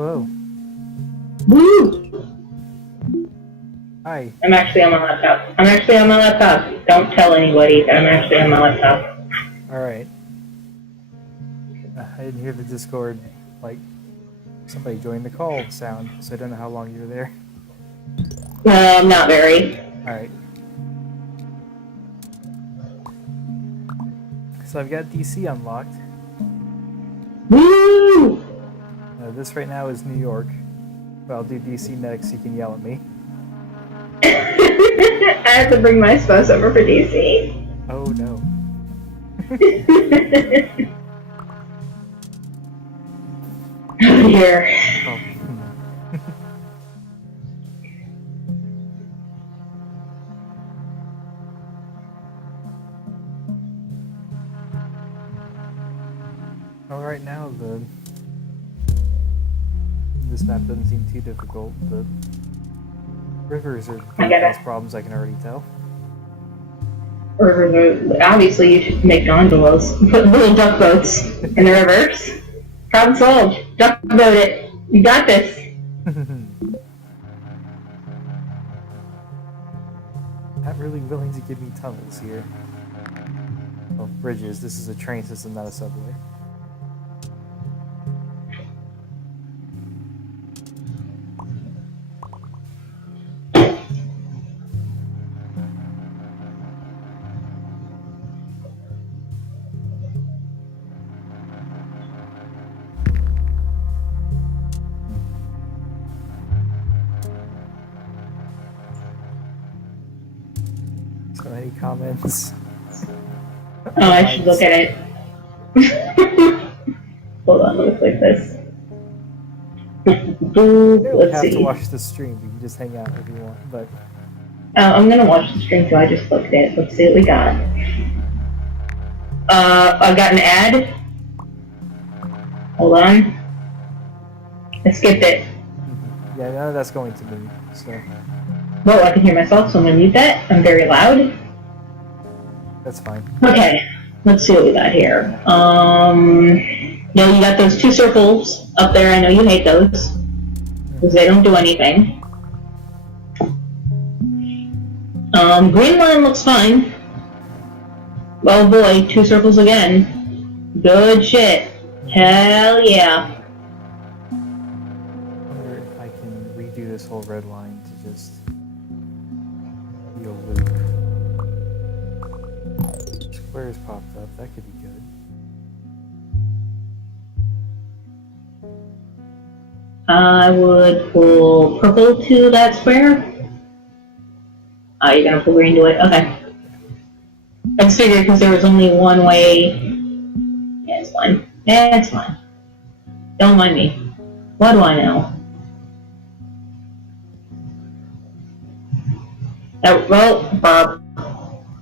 Hello. Woo! Hi. I'm actually on my laptop. Don't tell anybody that I'm actually on my laptop. Alright. I didn't hear the Discord, like, somebody joined the call sound, so I don't know how long you were there. Not very. Alright. So I've got DC unlocked. Woo! This right now is New York. But I'll do DC next, so you can yell at me. I have to bring my spouse over for DC. Oh no. Here. Oh. Well, right now this map doesn't seem too difficult. The rivers are gonna cause problems, I can already tell. Obviously, you should make gondolas. Put little duck boats in the rivers. Problem solved. Duck boat it. You got this. Not really willing to give me tunnels here. Well, bridges. This is a train system, not a subway. So any comments? Oh, I should look at it. Hold on, let me click this. You don't have Let's to see. watch the stream. You can just hang out if you want. But I'm gonna watch the stream, so I just looked at it. Let's see what we got. I got an ad. Hold on. I skipped it. yeah, none of that's going to me. So Whoa, I can hear myself, so I'm gonna mute that. I'm very loud. that's fine. Okay, let's see what we got here. You got those two circles up there. I know you hate those because they don't do anything. Green line looks fine. Oh boy, two circles again. Good shit. Hell yeah. I wonder if I can redo this whole red line to just be a loop. Squares popped up. That could be good. I would pull purple to that square. Oh, you're gonna pull green to it? Okay. I just figured because there was only one way. Yeah, it's fine. Yeah, it's fine. Don't mind me. What do I know? Well, Bob,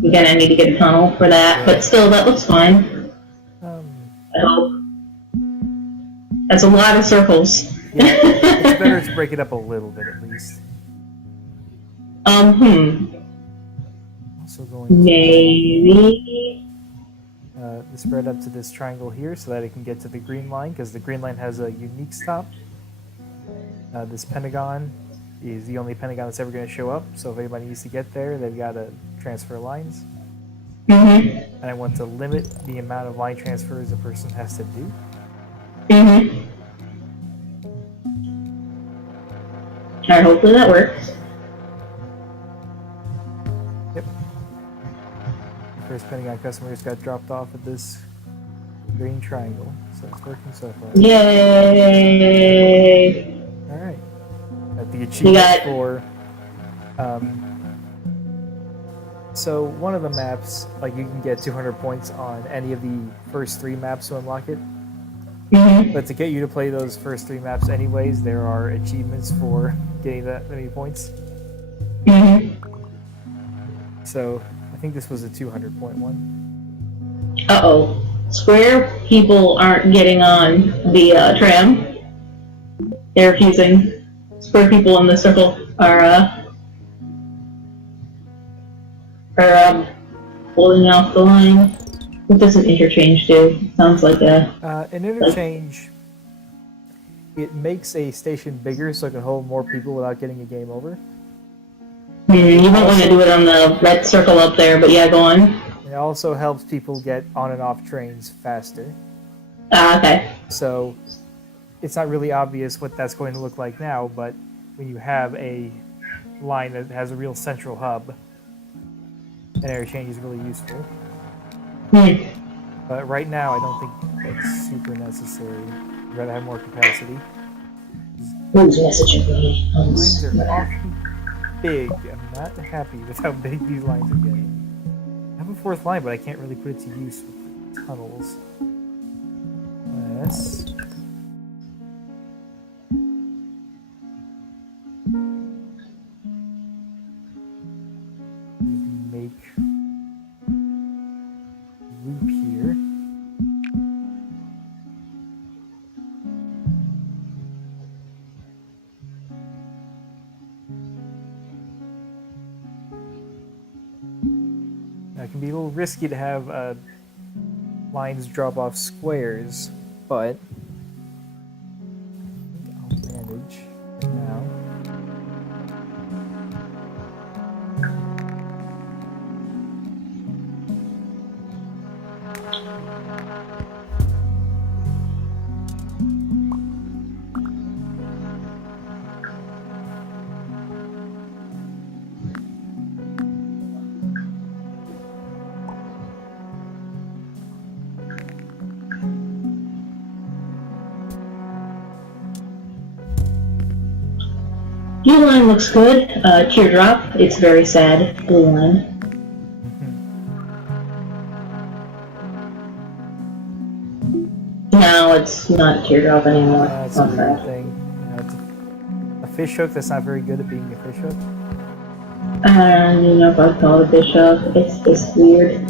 we're gonna need to get a tunnel for that, but still, that looks fine. I hope. That's a lot of circles. Yeah, it's better to break it up a little bit at least. Also going to Maybe. spread up to this triangle here so that it can get to the green line, because the green line has a unique stop. This pentagon is the only pentagon that's ever going to show up, so if anybody needs to get there, they've got to transfer lines. And I want to limit the amount of line transfers a person has to do. Alright, hopefully that works. Yep. The first Pentagon customer just got dropped off at this green triangle, so it's working so far. Yay! Alright. The achievement for... so one of the maps, like you can get 200 points on any of the first 3 maps to unlock it. But to get you to play those first 3 maps anyways, there are achievements for getting that many points. So I think this was a 200 point one. Uh-oh. Square people aren't getting on the tram. They're refusing. Square people in the circle are pulling off the line. What does an interchange do? Sounds like a... an interchange it makes a station bigger so it can hold more people without getting a game over. You don't want to do it on that circle up there, but yeah, go on. It also helps people get on and off trains faster. Okay. So it's not really obvious what that's going to look like now, but when you have a line that has a real central hub, an interchange is really useful. But right now, I don't think that's super necessary. I'd rather have more capacity. Who's messaging me? Lines are awfully big. I'm not happy with how big these lines are getting. I have a fourth line, but I can't really put it to use with tunnels. Yes. Make loop here. Now, it can be a little risky to have lines drop off squares, but I'll manage for now. Blue line looks good. Teardrop, it's very sad. Blue line. No, it's not teardrop anymore. That's a weird thing. You know, it's a fish hook that's not very good at being a fish hook. I don't know if I'd call it a bishop. It's just weird.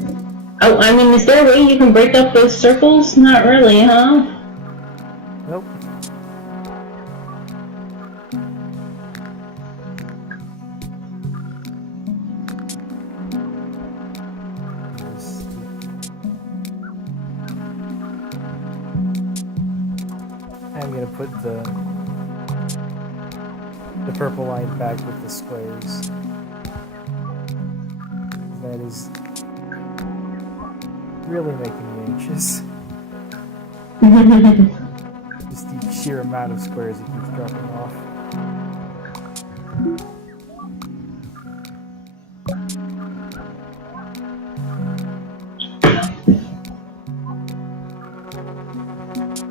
Oh, I mean, is there a way you can break up those circles? Not really, huh? Nope. I'm gonna put the purple line back with the squares. That is really making me anxious. Just the sheer amount of squares it keeps dropping off.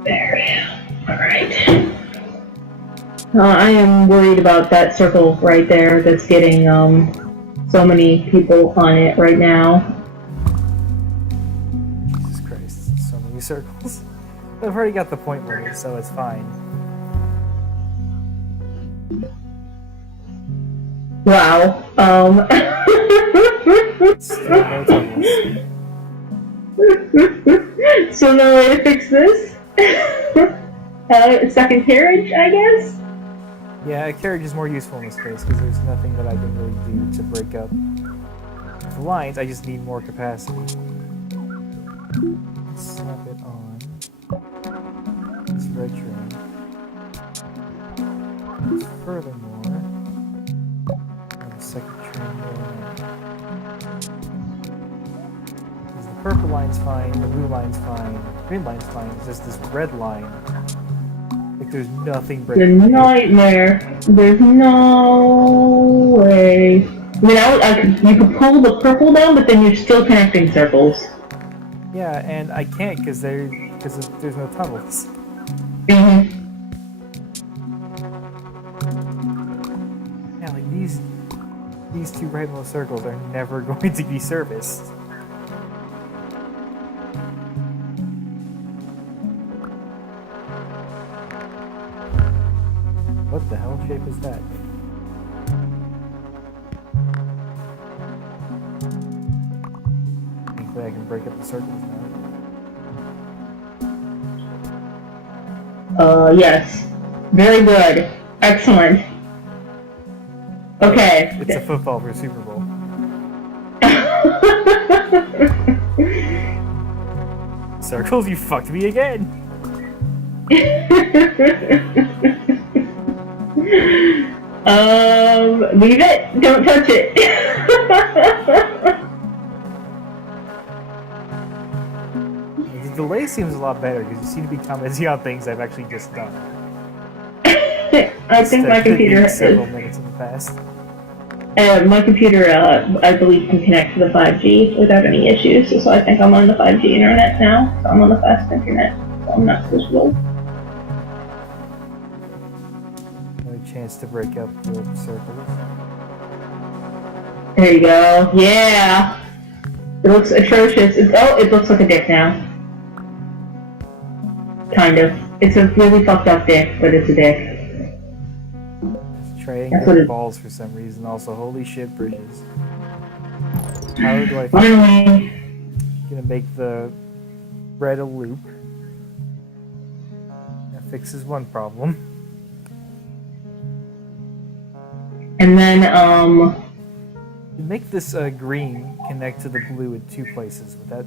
There. Alright. I am worried about that circle right there that's getting so many people on it right now. Jesus Christ, so many circles. I've already got the point limit, so it's fine. Wow. Still no tunnels. So no way to fix this? Second carriage, I guess? Yeah, a carriage is more useful in this case because there's nothing that I can really do to break up the lines. I just need more capacity. Let's slap it on this red train. Furthermore, the second train because the purple line's fine, the blue line's fine, the green line's fine. It's just this red line. Like there's nothing The breaking. nightmare. There's no way. I mean, you could pull the purple down, but then you're still connecting circles. Yeah, and I can't because there's no tunnels. Mm-hmm. Yeah, like these two rightmost circles are never going to be serviced. What the hell shape is that? Thankfully I can break up the circles now. Yes. Very good. Excellent. Okay. It's a football for Super Bowl. Circles, you fucked me again! Leave it. Don't touch it. The delay seems a lot better because you seem to be commenting on things I've actually just done. I think my Instead of computer taking several is. minutes in the past. My computer, I believe, can connect to the 5G without any issues. So I think I'm on the 5G internet now. So I'm on the fast internet. So I'm not switchable. No chance to break up the circles. There you go. Yeah. It looks atrocious. It looks like a dick now. Kind of. It's a really fucked up dick, but it's a dick. Triangular balls for some reason. Also, holy shit, bridges. How do I? Finally. Gonna make the red a loop. That fixes one problem. And then Make this green connect to the blue in two places. Would that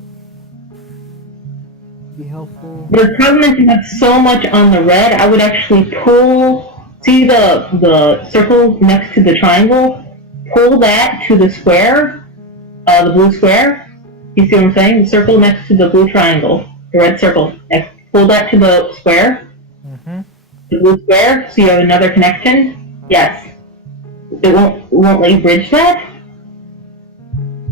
be helpful? the problem is you have so much on the red. I would actually pull. See the circle next to the triangle? Pull that to the square, the blue square. You see what I'm saying? The circle next to the blue triangle, the red circle. Pull that to the square, the blue square, so you have another connection. Yes. It won't let you bridge that?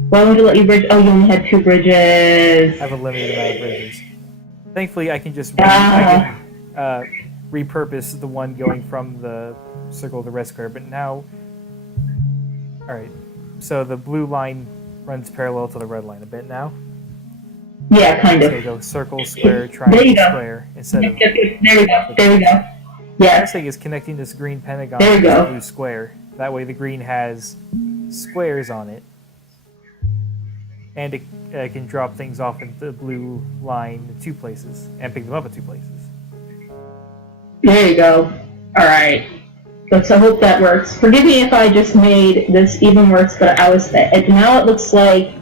Why would it let you bridge? Oh, you only had 2 bridges. I have a limited amount of bridges. Thankfully, I can just repurpose the one going from the circle to the red square, but now... Alright, so the blue line runs parallel to the red line a bit now. Yeah, kind of. So you go circle, square, triangle, square, instead of... There we go. There we go. The Yeah. next thing is connecting this green pentagon There to we this go. blue square. That way the green has squares on it. And it can drop things off in the blue line in 2 places, and pick them up in 2 places. There you go. Alright. Let's hope that works. Forgive me if I just made this even worse, but now it looks like,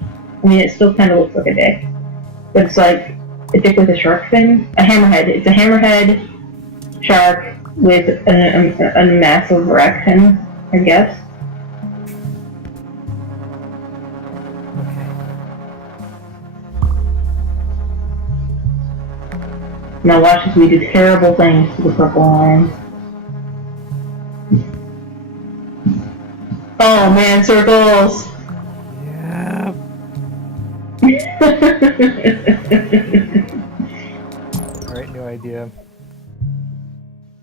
I mean, it still kind of looks like a dick. But it's like a dick with a shark fin. A hammerhead. It's a hammerhead shark with a massive erection, I guess. Okay. Now watch as we do terrible things to the purple line. Oh man, circles! Yeah. Alright, new idea.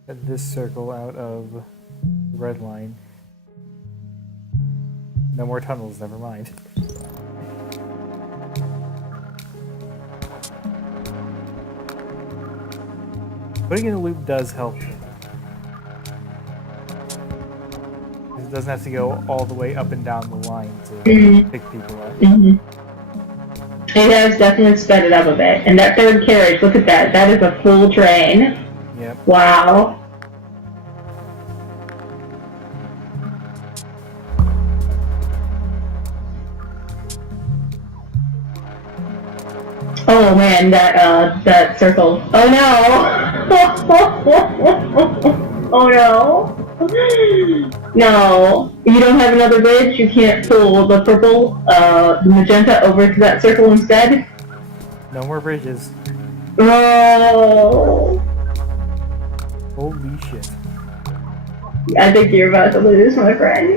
Get this circle out of the red line. No more tunnels, never mind. Putting in a loop does help. It doesn't have to go all the way up and down the line to pick people up. It has definitely sped it up a bit. And that third carriage, look at that. That is a full train. Yep. Wow. Oh man, that circle. Oh no! Oh no! No, you don't have another bridge. You can't pull the purple, the magenta over to that circle instead. No more bridges. Oh, Holy shit. I think you're about to lose, my friend.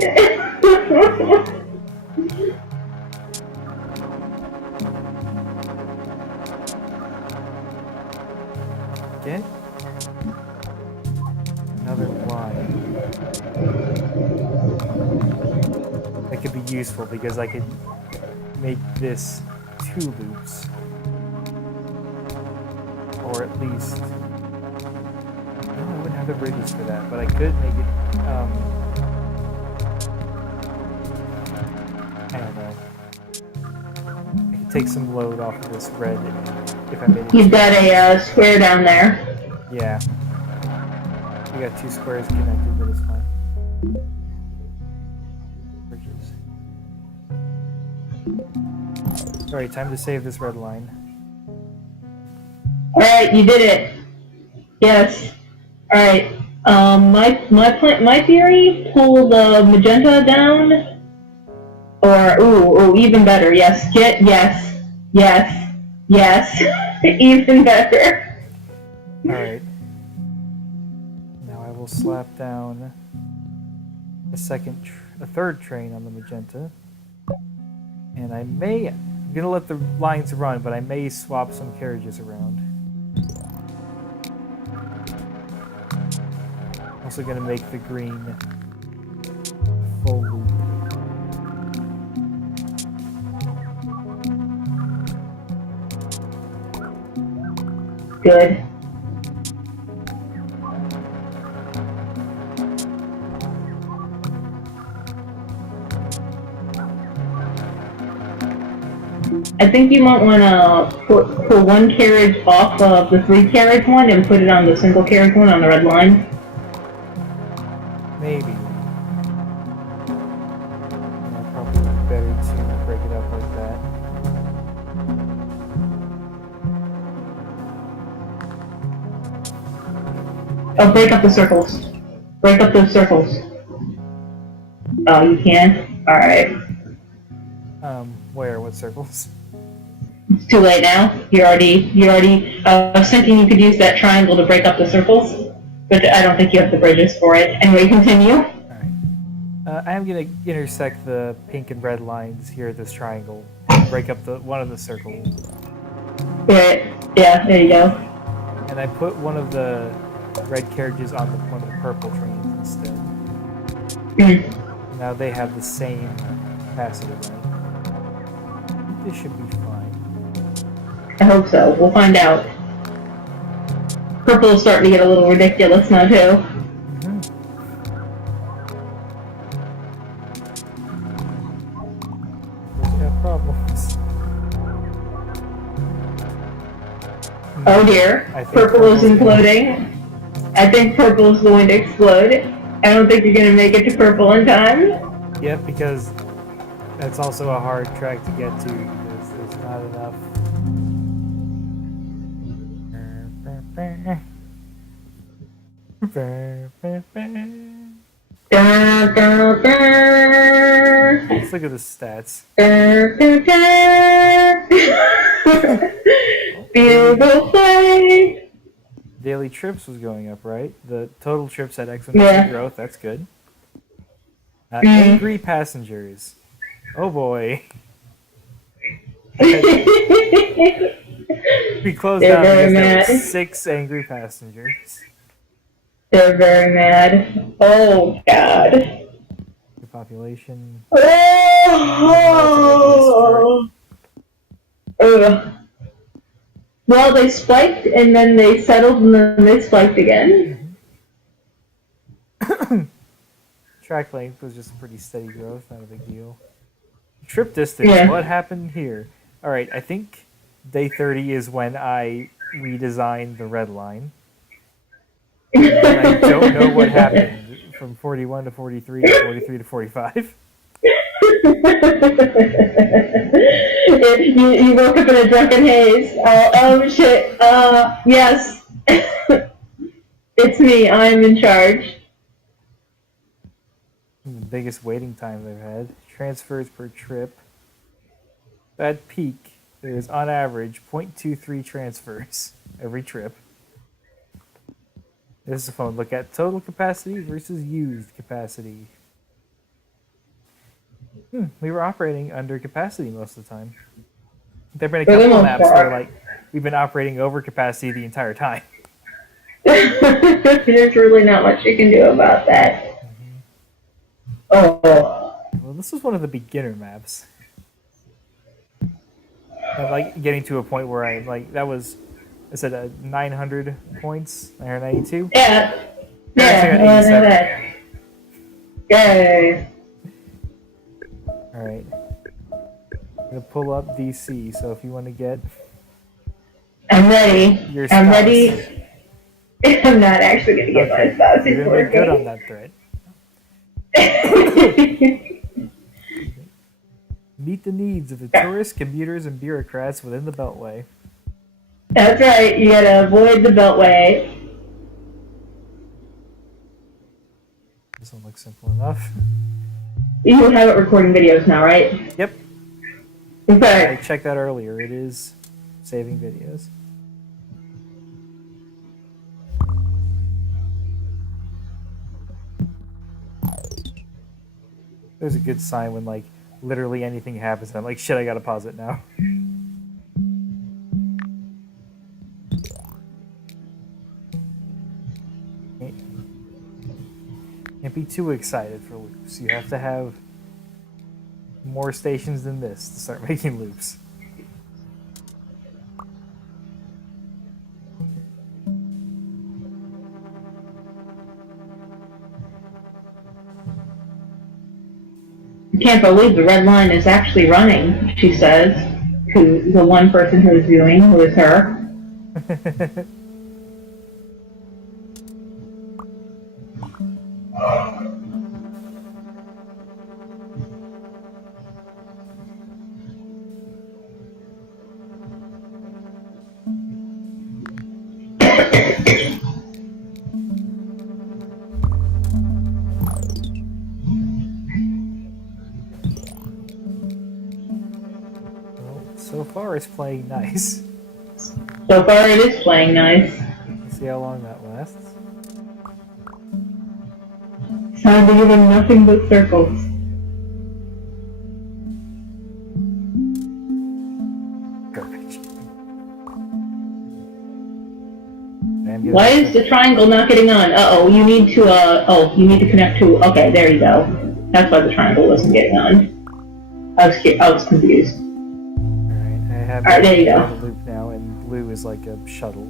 Get another line. That could be useful because I could make this 2 loops. Or at least... No, I wouldn't have the bridges for that, but I could make it... I don't know. I could take some load off of this red if I made it... You've got a square down there. Yeah. We got 2 squares connected, but it's fine. Bridges. Alright, time to save this red line. Alright, you did it. Yes. All right. My theory: pull the magenta down, or even better. Yes. Yes. Even better. Alright. Now I will slap down a third train on the magenta. And I'm gonna let the lines run, but I may swap some carriages around. Also gonna make the green full loop. Good. I think you might want to pull one carriage off of the 3-carriage one and put it on the single carriage one on the red line. Maybe. Probably better to break it up like that. Oh, break up the circles. Break up those circles. Oh, you can? Alright. Where? What circles? It's too late now. You already, I was thinking you could use that triangle to break up the circles, but I don't think you have the bridges for it. Anyway, continue. Alright. I am going to intersect the pink and red lines here at this triangle. Break up one of the circles. Right. Yeah, there you go. And I put one of the red carriages on one of the purple trains instead. Now they have the same capacity, right? This should be fine. I hope so. We'll find out. Purple is starting to get a little ridiculous now, too. We have problems. Oh dear. Purple is imploding. I think purple is going to explode. I don't think you're going to make it to purple in time. Yep, because that's also a hard track to get to because there's not enough. Let's look at the stats. Beautiful play. Daily trips was going up, right? The total trips had exponential growth. That's good. Angry passengers. Oh boy. We closed down because there were 6 angry passengers. They're very mad. Oh god. The population. Oh. Ugh. Well, they spiked and then they settled and then they spiked again. Track length was just pretty steady growth, not a big deal. Trip distance, what happened here? Alright, I think day 30 is when I redesigned the red line. And I don't know what happened from 41 to 43 to 43 to 45. You woke up in a drunken haze. Oh shit. Yes. It's me. I'm in charge. The biggest waiting time they've had. Transfers per trip. At peak, there's on average 0.23 transfers every trip. This is a fun look at total capacity versus used capacity. We were operating under capacity most of the time. There have been a couple of maps where we've been operating over capacity the entire time. There's really not much you can do about that. Oh. Well, this was one of the beginner maps. I'm like getting to a point where that was, I said 900 points, 992. Yeah. Yeah. Yay. All right. I'm gonna pull up DC. So if you want to get, I'm ready. I'm ready. I'm not actually gonna get my spouse. You're gonna be good on that thread. Meet the needs of the tourists, commuters, and bureaucrats within the Beltway. That's right. You gotta avoid the Beltway. This one looks simple enough. You have it recording videos now, right? Yep. I Okay. checked that earlier. It is saving videos. There's a good sign when, like, literally anything happens. I'm like, shit, I gotta pause it now. Can't be too excited for loops. You have to have more stations than this to start making loops. I can't believe the red line is actually running, she says, to the one person who is viewing, who is her. Well, so far it's playing nice. So far it is playing nice. Let's see how long that lasts. Sounds like giving nothing but circles. Garbage. Why is the triangle not getting on? Uh-oh, you need to, you need to connect to, okay, there you go. That's why the triangle wasn't getting on. I was confused. Alright, I have Alright, there you go. the loop now, and blue is like a shuttle.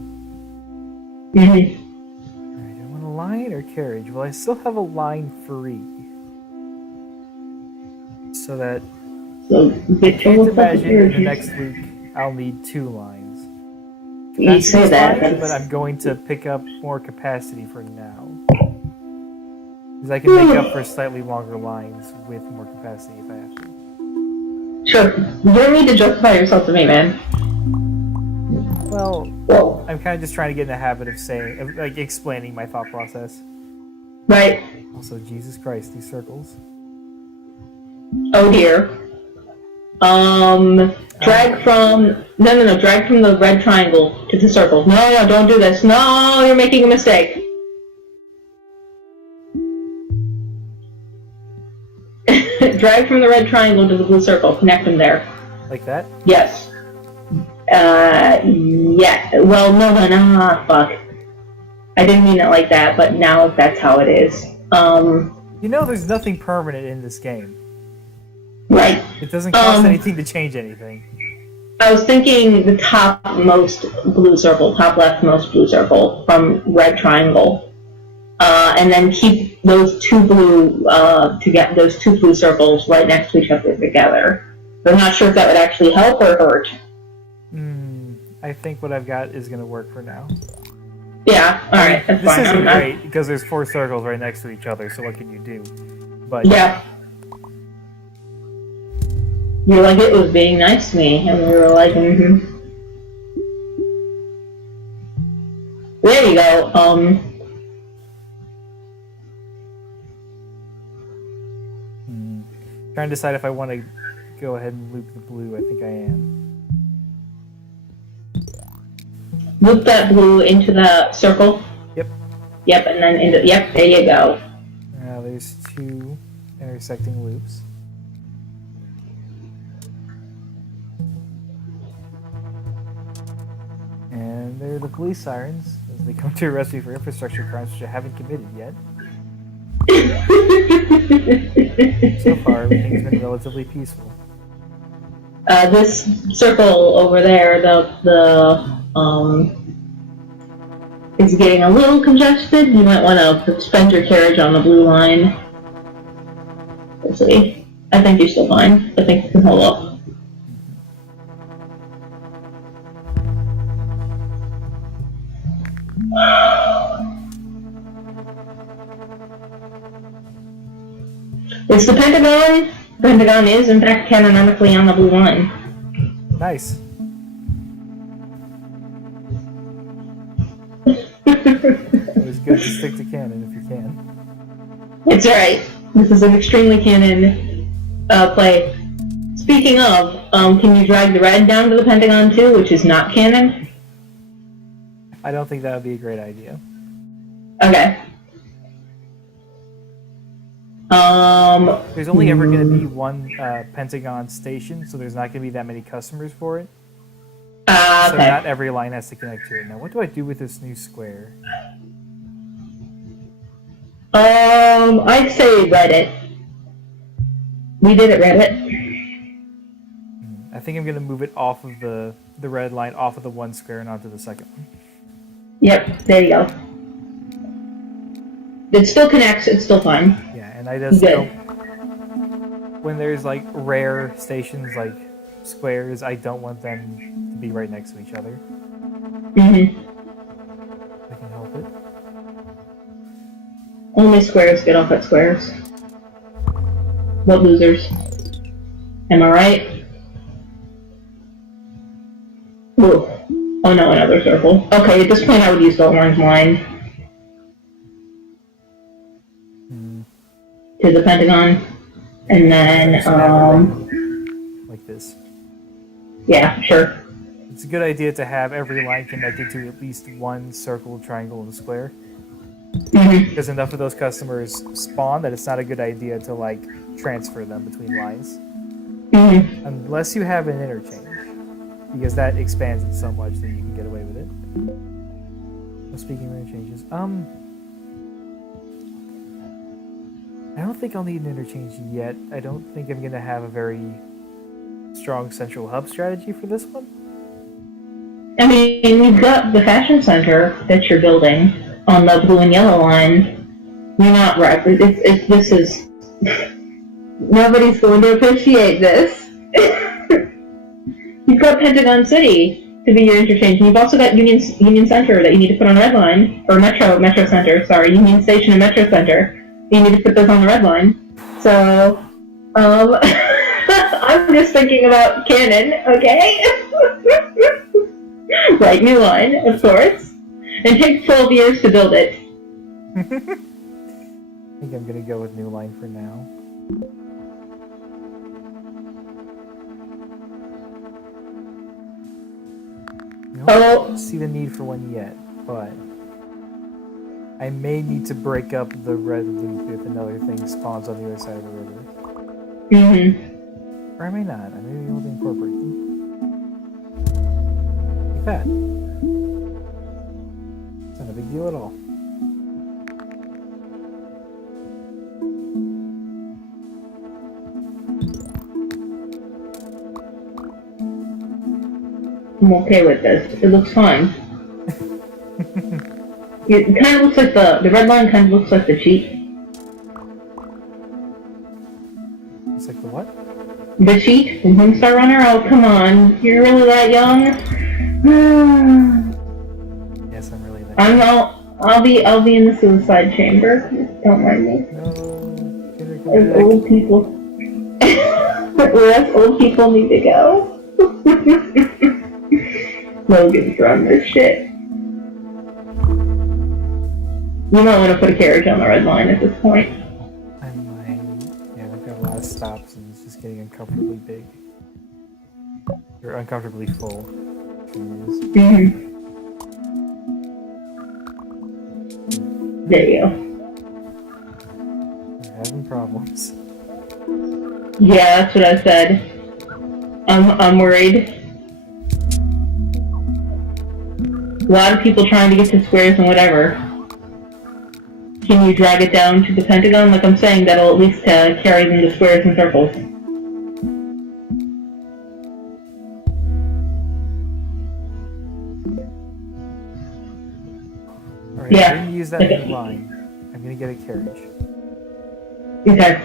Mm-hmm. Alright, do I want a line or carriage? Well, I still have a line free. So that So, I get can't your imagine in the next week I'll need 2 lines. You say Capacity's that, fine, but I'm going to pick up more capacity for now. Because I can make up for slightly longer lines with more capacity if I have to. Sure. You don't need to justify yourself to me, man. Well, Whoa. I'm kind of just trying to get in the habit of saying, like, explaining my thought process. Right. Also, Jesus Christ, these circles. Oh dear. Drag from... No, drag from the red triangle to the circle. No, don't do this. No, you're making a mistake. Drag from the red triangle to the blue circle. Connect them there. Like that? Yes. Yeah. Well, no, fuck. I didn't mean it like that, but now that's how it is. You know there's nothing permanent in this game. Right. It doesn't cost anything to change anything. I was thinking the top most blue circle, top leftmost blue circle from red triangle, and then keep those two blue to get those 2 blue circles right next to each other together. But I'm not sure if that would actually help or hurt. I think what I've got is going to work for now. Yeah, alright, that's This fine. isn't great because there's 4 circles right next to each other, so what can you do? But Yeah. You're like, it was being nice to me, and we were like, mm-hmm. There you go, trying to decide if I want to go ahead and loop the blue. I think I am. loop that blue into the circle. Yep. Yep, and then into, yep, there you go. Now there's 2 intersecting loops. And there are the police sirens as they come to arrest me for infrastructure crimes which I haven't committed yet. So far, everything's been relatively peaceful. This circle over there, is getting a little congested. You might want to suspend your carriage on the blue line. Let's see. I think you're still fine. I think you can hold up. It's the Pentagon. The Pentagon is, in fact, canonically on the blue line. Nice. It Always good to stick to canon if you can. It's alright. This is an extremely canon play. Speaking of, can you drag the red down to the Pentagon too, which is not canon? I don't think that would be a great idea. Okay. There's only ever going to be one Pentagon station, so there's not going to be that many customers for it. So okay. not every line has to connect to it. Now, what do I do with this new square? I'd say Reddit. We did it, Reddit. I think I'm going to move it off of the red line, off of the one square, and onto the second one. Yep, there you go. It still connects, it's still fine. Yeah, and I just don't... When there's, like, rare stations, like squares, I don't want them to be right next to each other. Mm-hmm. I can help it. Only squares get off at squares. What losers? Am I right? Ooh. Oh no, another circle. Okay, at this point I would use the orange line. To the Pentagon. And then, like this. Yeah, sure. It's a good idea to have every line connected to at least one circle, triangle, and square. Mm-hmm. Because enough of those customers spawn that it's not a good idea to, like, transfer them between lines. Mm-hmm. Unless you have an interchange. Because that expands it so much that you can get away with it. Well, speaking of interchanges, I don't think I'll need an interchange yet. I don't think I'm going to have a very strong central hub strategy for this one. I mean, you've got the fashion center that you're building on the blue and yellow line. You're not right. This is... Nobody's going to appreciate this. You've got Pentagon City to be your interchange, and you've also got Union Center that you need to put on red line, or Metro Center, sorry, Union Station and Metro Center. You need to put those on the red line. So, I'm just thinking about canon, okay? Right, new line, of course. And take 12 years to build it. I think I'm going to go with new line for now. I don't see the need for one yet, but I may need to break up the red loop if another thing spawns on the other side of the river. Mm-hmm. Or I may not. I may be able to incorporate them. Like that. It's not a big deal at all. I'm okay with this. It looks fine. It kind of looks like the red line kind of looks like the cheat. It's like the what? The cheat from Homestar Runner? Oh, come on. You're really that young? Yes, I'm really that young. I'll be in the suicide chamber. Don't mind me. No. As old people. Where us old people need to go. Logan's run this shit. You might want to put a carriage on the red line at this point. I might. Yeah, I've got a lot of stops and it's just getting uncomfortably big. Or uncomfortably full. Mm-hmm. There you go. We're having problems. Yeah, that's what I said. I'm worried. A lot of people trying to get to squares and whatever. Can you drag it down to the Pentagon? Like I'm saying, that'll at least carry them to squares and circles. Alright, Yeah. I'm going to use that new line. I'm going to get a carriage. Okay.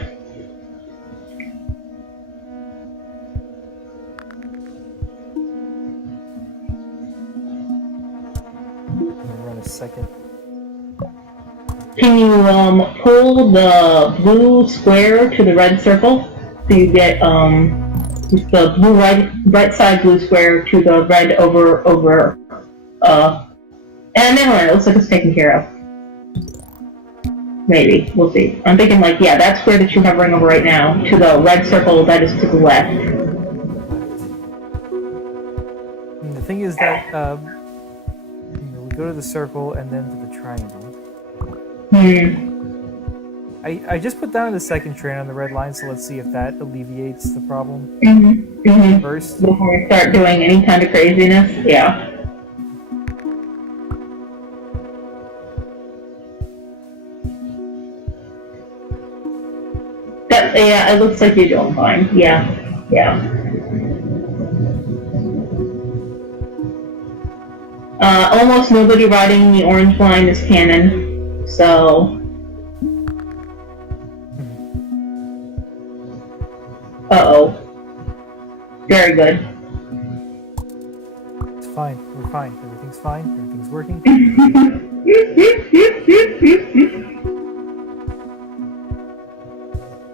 I'm going to run a second. Can you pull the blue square to the red circle? So you get just the blue right side blue square to the red over and never mind, it looks like it's taken care of. Maybe. We'll see. I'm thinking like, yeah, that square that you're hovering over right now, to the red circle that is to the left. And the thing is that we go to the circle and then to the triangle. I just put down the second train on the red line, so let's see if that alleviates the problem first. Before we start doing any kind of craziness, yeah. Yeah, it looks like you're doing fine. Yeah. Almost nobody riding the orange line is canon, so... Uh-oh. Very good. It's fine. We're fine. Everything's fine. Everything's working.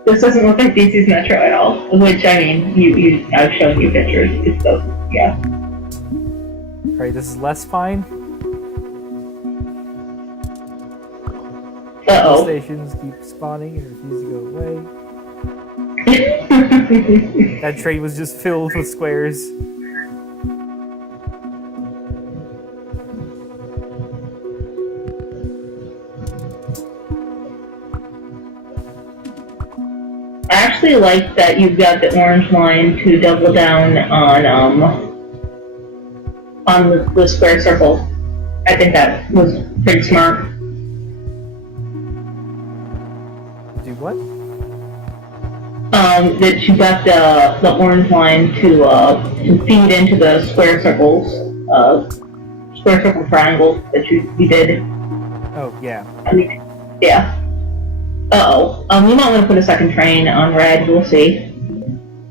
This doesn't look like DC's Metro at all, which, I mean, I've shown you pictures. It does, yeah. Alright, this is less fine. Uh-oh. Stations keep spawning and refuse to go away. That train was just filled with squares. I actually like that you've got the orange line to double down on the square circle. I think that was pretty smart. Do what? That you got the orange line to feed into the square circles, square circle triangle that you did. Oh, yeah. I mean, yeah. Uh-oh. You might want to put a second train on red, we'll see.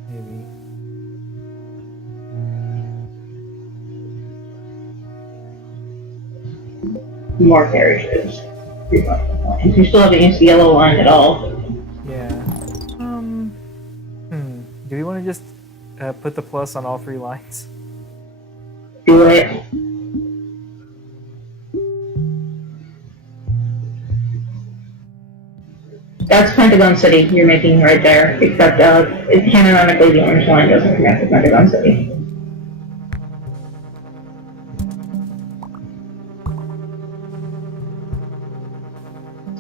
Maybe. More carriages. You still haven't used the yellow line at all. Yeah. Do we want to just put the plus on all three lines? Do it. That's Pentagon City you're making right there, except canonically the orange line doesn't connect to Pentagon City.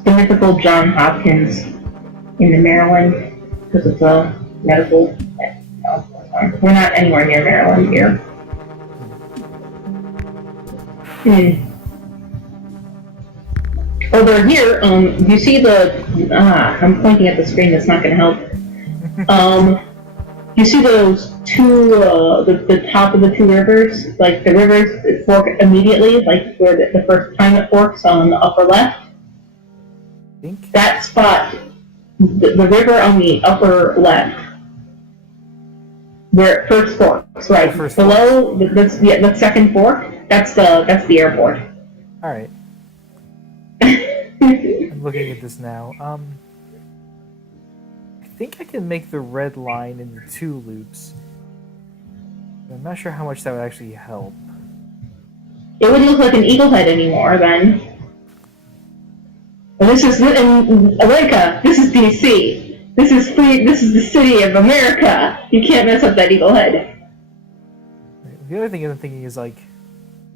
Typical John Hopkins in the Maryland, because it's a medical. No, we're not anywhere near Maryland here. Over here, you see I'm pointing at the screen, that's not going to help. You see those two, the top of the two rivers? Like the rivers fork immediately, like where the first time it forks on the upper left? Think? That spot, the river on the upper left, where it first forks, right? Below the second fork, that's the airport. Alright. I'm looking at this now. I think I can make the red line into two loops. But I'm not sure how much that would actually help. It wouldn't look like an eagle head anymore then. And this is in America. This is DC. This is the city of America. You can't mess up that eagle head. The other thing I'm thinking is like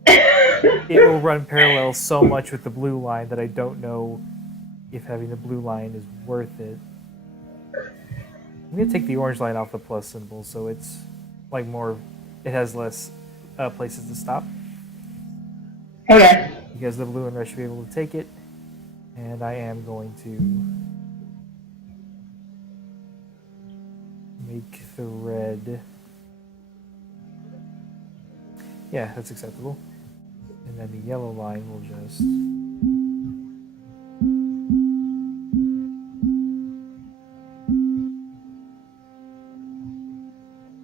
it will run parallel so much with the blue line that I don't know if having the blue line is worth it. I'm gonna take the orange line off the plus symbol so it's like it has less places to stop. Okay. Because the blue and red should be able to take it. And I am going to make the red. Yeah, that's acceptable. And then the yellow line will just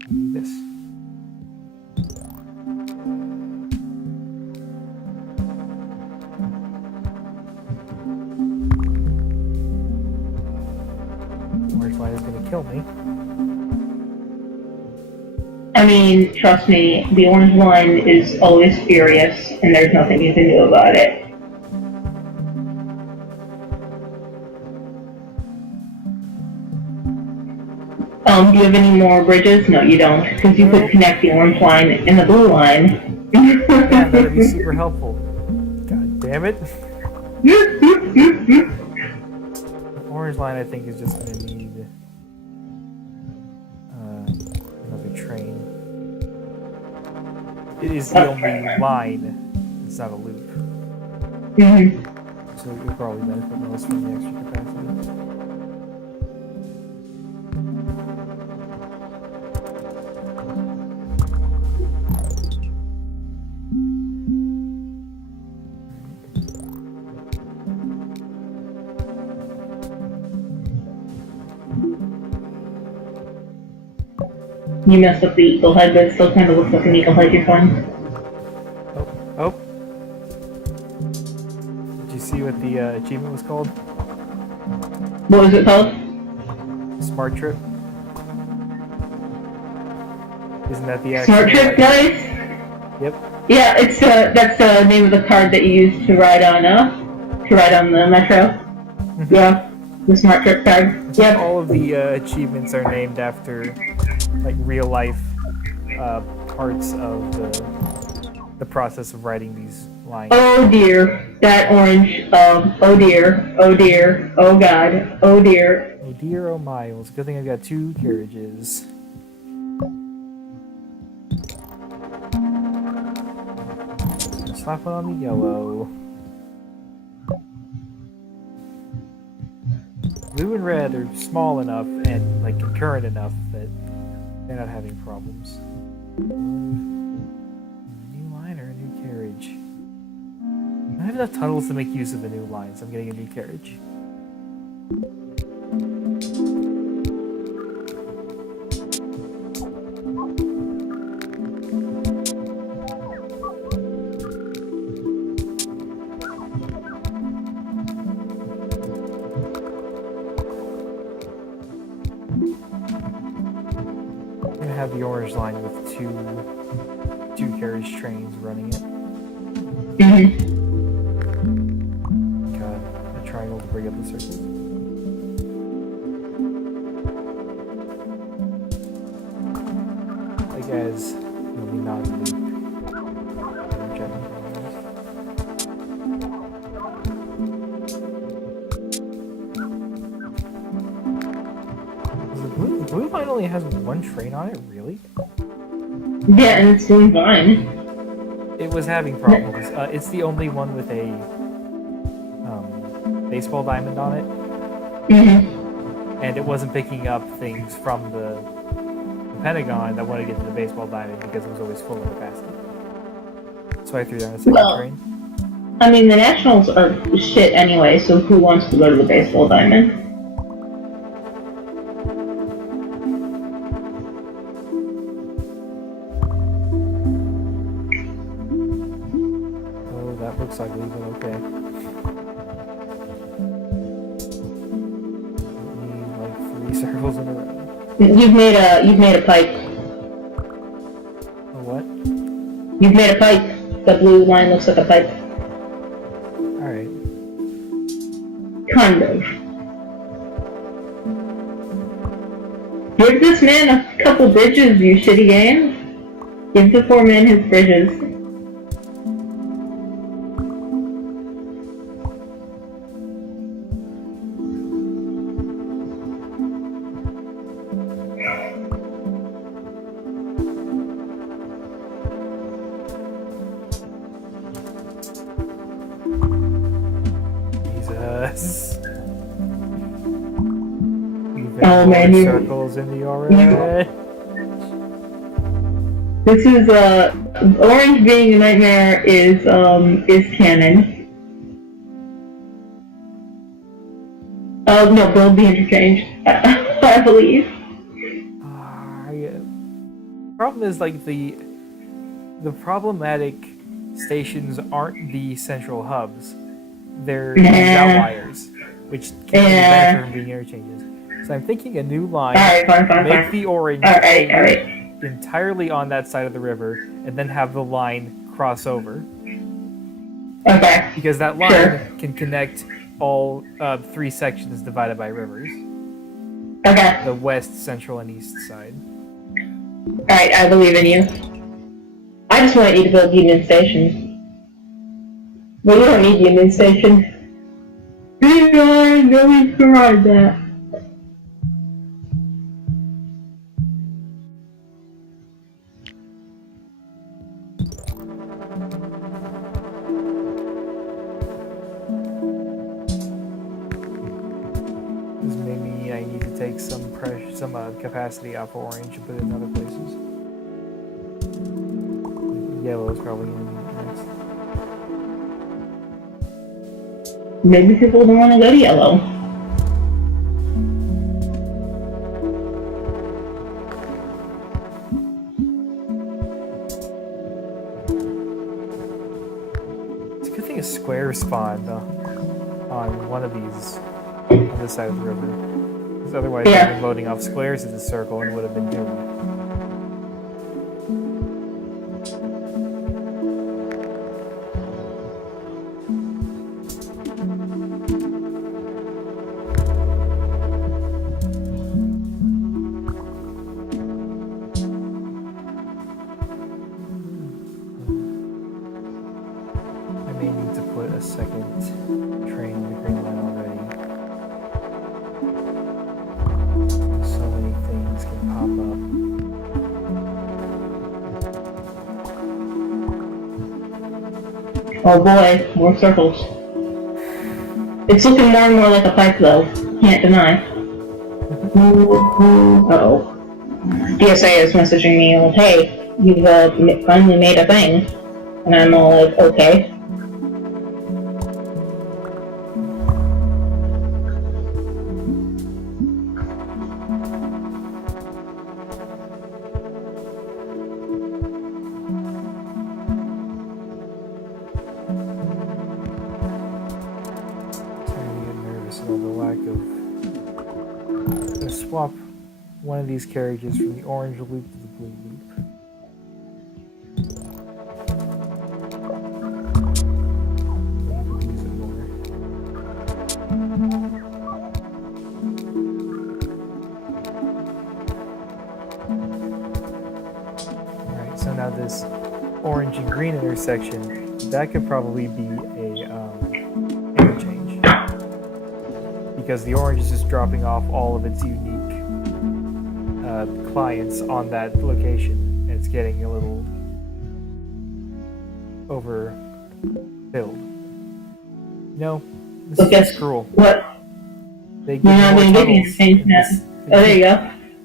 do this. Orange line is going to kill me. I mean, trust me, the orange line is always furious, and there's nothing you can do about it. Do you have any more bridges? No, you don't, because you could connect the orange line and the blue line. Yeah, that'd be super helpful. God damn it. The orange line, I think, is just gonna need another train. It is the only line. It's not a loop. Mhm. So you'll probably benefit most from the extra capacity. You messed up the eagle head, but it still kind of looks like an eagle head. You're fine. Oh. Did you see what the achievement was called? What was it called? Smart Trip. Isn't that the actual? Smart Trip, guys. Yep. Yeah, it's that's the name of the card that you use to ride on the metro. Yeah, the Smart Trip card. So Yep. all of the achievements are named after like real life parts of the process of writing these lines. Oh dear, that orange. Oh dear. Oh dear. Oh god. Oh dear. Oh dear, oh my! Well, it's a good thing I've got 2 carriages. Slap it on the yellow. Blue and red are small enough and like concurrent enough that they're not having problems. New line or a new carriage? I have enough tunnels to make use of the new lines. I'm getting a new carriage. I'm gonna have the orange line with two carriage trains running it. Mhm. Got a triangle to bring up the circle. Like as you'll be not in the loop. The blue line only has 1 train on it, really? Yeah, and it's doing fine. It was having problems. It's the only one with a baseball diamond on it, Mhm. and it wasn't picking up things from the Pentagon that wanted to get to the baseball diamond because it was always full of capacity. So I threw down a second Well, train. I mean, the Nationals are shit anyway, so who wants to go to the baseball diamond? Oh, that looks ugly, but okay. Need like 3 circles in a row. You've made a pipe. A what? You've made a pipe. The blue line looks like a pipe. Alright. Kind of. Give this man a couple bridges, you shitty game. Give the poor man his bridges. Jesus. Oh, man, you- circles in the orange. This is Orange being a nightmare is canon. Oh no, they'll be interchanged. I believe. Problem is like the problematic stations aren't the central hubs. They're these outliers, which can benefit from being interchanges. So I'm thinking a new line, Alright, fine. make the orange Alright. entirely on that side of the river, and then have the line cross over. Okay. Because that line Sure. can connect all 3 sections divided by rivers. Okay. the west, central, and east side. Alright, I believe in you. I just want you to build Union Station. But you don't need Union Station. I know we tried that. This may mean I need to take some pressure, some capacity off Orange and put it in other places. Yellow is probably going to be next. Maybe people don't want to go to yellow. It's a good thing a square spawned on one of these on this side of the river. Because otherwise, Yeah. I'd been loading off squares in the circle and would have been doomed. I may need to put a second train in the Green Line already. So many things can pop up. Oh boy, more circles. It's looking more and more like a pipe though. Can't deny. Uh-oh. DSA is messaging me, like, hey, you've finally made a thing. And I'm all like, okay. Starting to get nervous about the lack of. I'm gonna swap one of these carriages from the orange loop to the blue loop. Use it more. Alright, so now this orange and green intersection, that could probably be a interchange. Because the orange is just dropping off all of its unique clients on that location, and it's getting a little overfilled. No, this Okay. is just cruel. What? They You're give you not more gonna get the tunnels. interchange in now. this- Oh, there you go.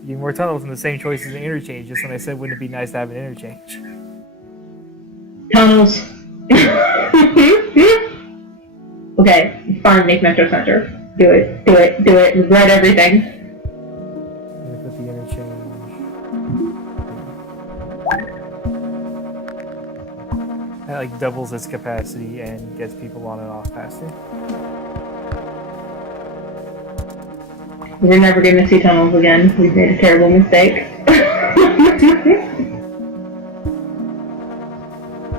You get more tunnels and the same choice as an interchange. Just when I said, wouldn't it be nice to have an interchange? Tunnels. Okay, fine, make Metro Center. Do it, do it, do it. Regret everything. I'm gonna put the interchange. That like doubles its capacity and gets people on and off faster. We're never gonna see tunnels again. We've made a terrible mistake.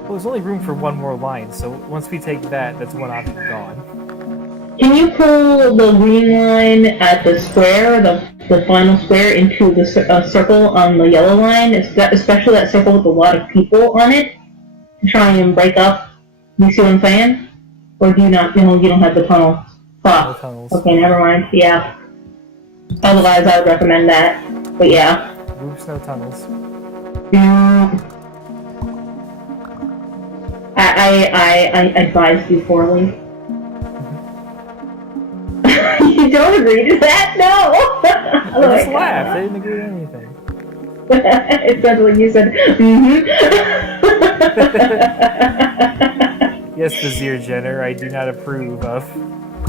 Well, there's only room for one more line, so once we take that, that's one option gone. Can you pull the green line at the square, the final square, into the circle on the yellow line? Especially that circle with a lot of people on it, to try and break up. You see what I'm saying? Or do you not? You don't have the tunnel. No Fuck. tunnels. Okay, never mind. Yeah. Otherwise, I would recommend that. But yeah. Oops, no tunnels. I advised you poorly. You don't agree to that? No! I just laughed. They didn't agree to anything. It sounds like you said, Yes, Vizier Jenner, I do not approve of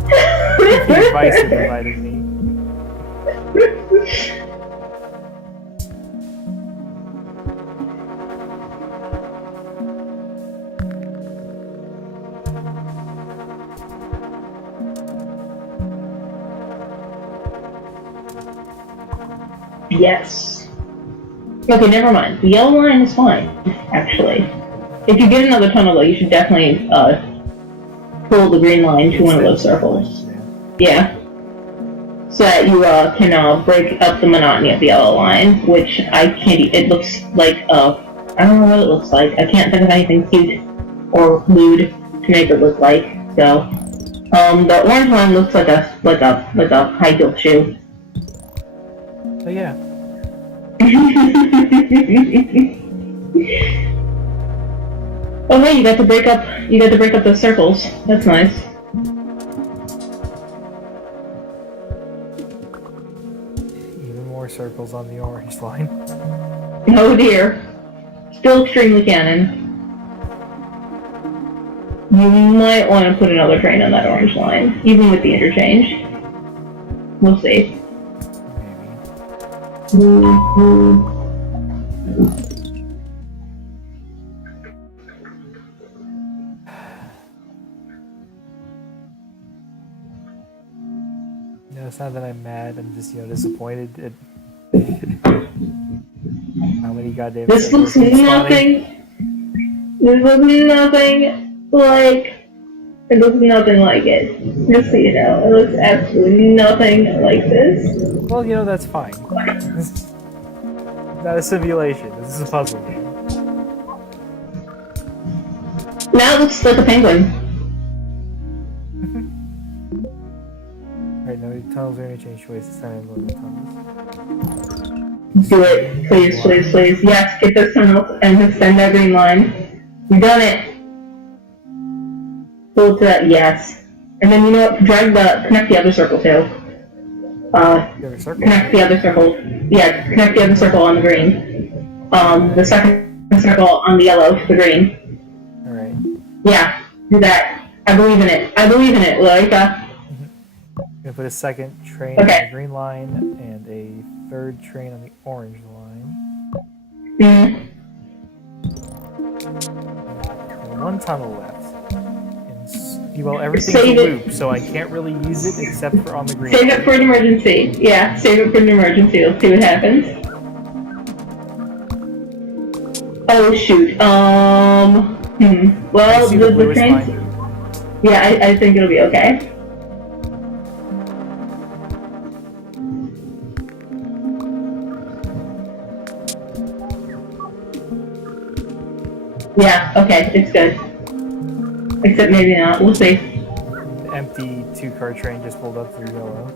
the advice you provided me. Yes. Okay, never mind. The yellow line is fine, actually. If you get another tunnel, though, you should definitely pull the green line to one of those circles. Yeah. Yeah. so that you can break up the monotony of the yellow line, which I can't. It looks like I don't know what it looks like. I can't think of anything cute or lewd to make it look like. So, the orange line looks like a high heel shoe. So yeah, Oh hey, you got to break up those circles. That's nice. even more circles on the orange line. Oh dear. Still extremely canon. You might want to put another train on that orange line, even with the interchange. We'll see. Maybe. No, it's not that I'm mad. I'm just, disappointed at how many goddamn. This looks circles keep spawning. nothing. This looks nothing like. It looks nothing like it. Just so you know, it looks absolutely nothing like this. Well, that's fine. This is not a simulation. This is a puzzle game. Now it looks like a penguin. Alright, now the tunnels are interchange choice. This time I'm going to tunnels. Do it, please, please, please. Yes, get those tunnels and extend that green line. You done it. Pull to that, yes. And then you know what? Connect the other circle too. The other circle? Connect the other circle. Yeah, connect the other circle on the green. The second circle on the yellow to the green. Alright. Yeah, do that. I believe in it. I believe in it, Laika. I'm gonna put a second train Okay. on the green line and a third train on the orange line. Mm. And one tunnel left. Well, everything's Save a it. loop, so I can't really use it except for on the green. Save it for an emergency. Yeah, save it for an emergency. Let's see what happens. Oh shoot. Well, See the blue the is trains. fine. Yeah, I think it'll be okay. Yeah, okay, it's good. Except maybe not. We'll see. The empty two-car train just pulled up through yellow.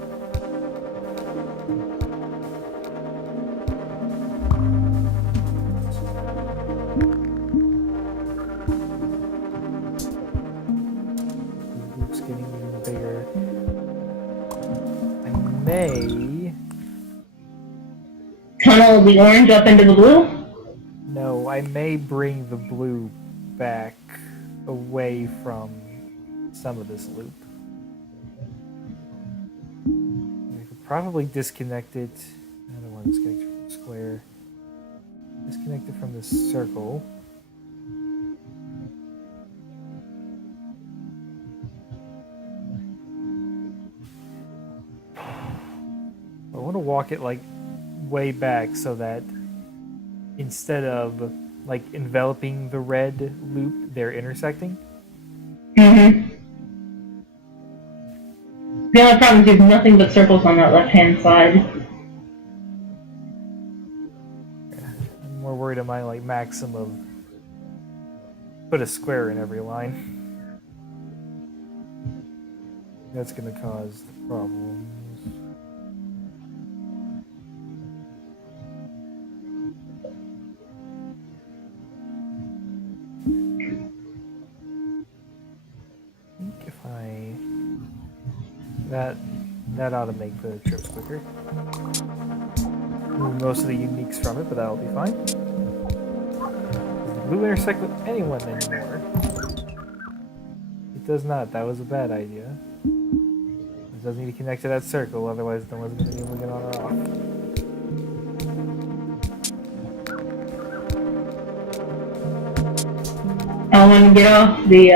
The loop's getting even bigger. I may... Tunnel the orange up into the blue? No, I may bring the blue back away from some of this loop. I could probably disconnect it. I don't want to disconnect it from the square. Disconnect it from the circle. I want to walk it like way back so that instead of like enveloping the red loop, they're intersecting. Mm-hmm. The only problem is you have nothing but circles on that left-hand side. I'm more worried about my like maximum put a square in every line. That's gonna cause problems. That ought to make the trips quicker. Remove most of the uniques from it, but that'll be fine. Does the blue intersect with anyone anymore? It does not. That was a bad idea. It doesn't need to connect to that circle, otherwise no one's going to be able to get on or off. I want to get off the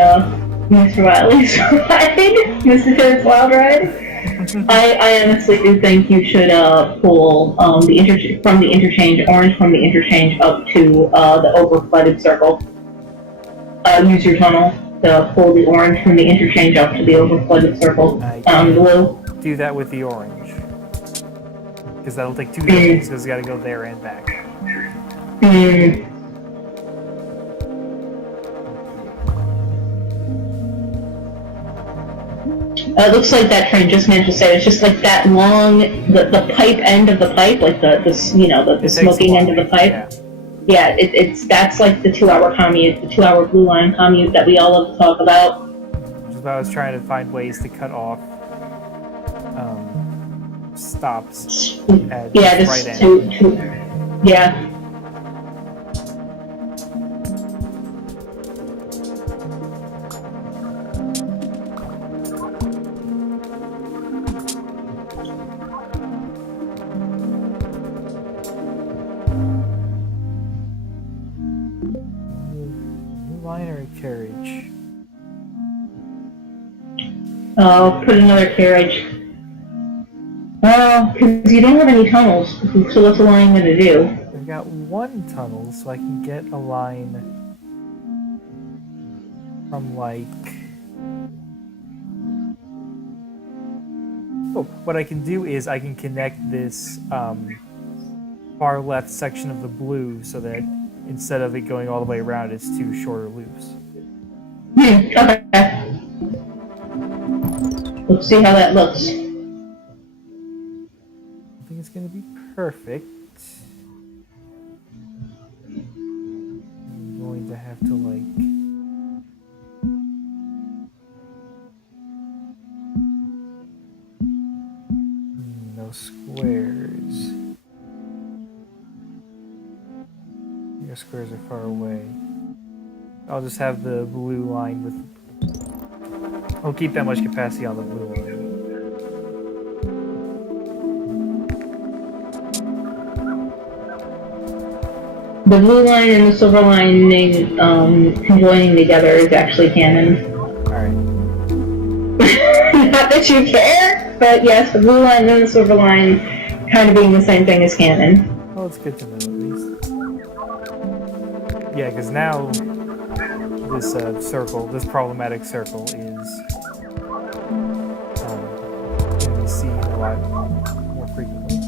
Mr. Wiley's ride, Mr. Phillips Wild Ride. I honestly do think you should pull from the orange from the interchange up to the overflooded circle. Use your tunnel to pull the orange from the interchange up to the overflooded circle. I Blue. do that with the orange. because that'll take 2 days because it's got to go there and back. It looks like that train just meant to say it's just like that long, the pipe end of the pipe, like the smoking end of the pipe. Yeah, that's like the 2-hour commute, the 2-hour Blue Line commute that we all love to talk about. Which is why I was trying to find ways to cut off stops at just right end. Yeah. Carriage. Oh, put another carriage. Well, because you don't have any tunnels, so what's the line going to do? I've got 1 tunnel, so I can get a line from, like... Oh, what I can do is I can connect this far left section of the blue so that instead of it going all the way around, it's 2 shorter loops. Okay. Let's see how that looks. I think it's going to be perfect. I'm going to have to, like... no squares. Your squares are far away. I'll just have the blue line with... I'll keep that much capacity on the blue line. The blue line and the silver line conjoining together is actually canon. Alright. Not that you care, but yes, the blue line and the silver line kind of being the same thing as canon. Well, it's good to know at least. Yeah, because now this circle, this problematic circle, is going to be seen a lot more frequently.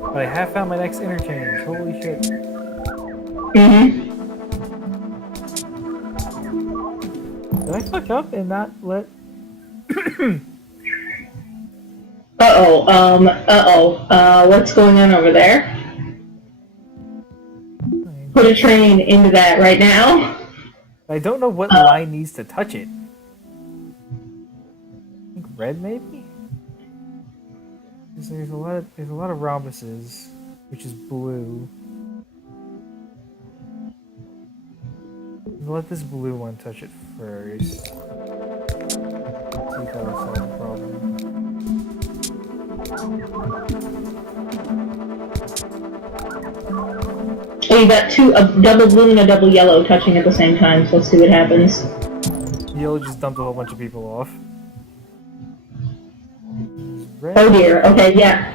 But I have found my next interchange. Holy shit. Did I fuck up and not let... What's going on over there? Put a train into that right now. I don't know what line needs to touch it. I think red, maybe? Because there's a lot of rhombuses, which is blue. I'll let this blue one touch it first. See if that'll solve the problem. Oh, you got a double blue and a double yellow touching at the same time, so let's see what happens. Yellow just dumped a whole bunch of people off. Red. Oh dear, okay, yeah.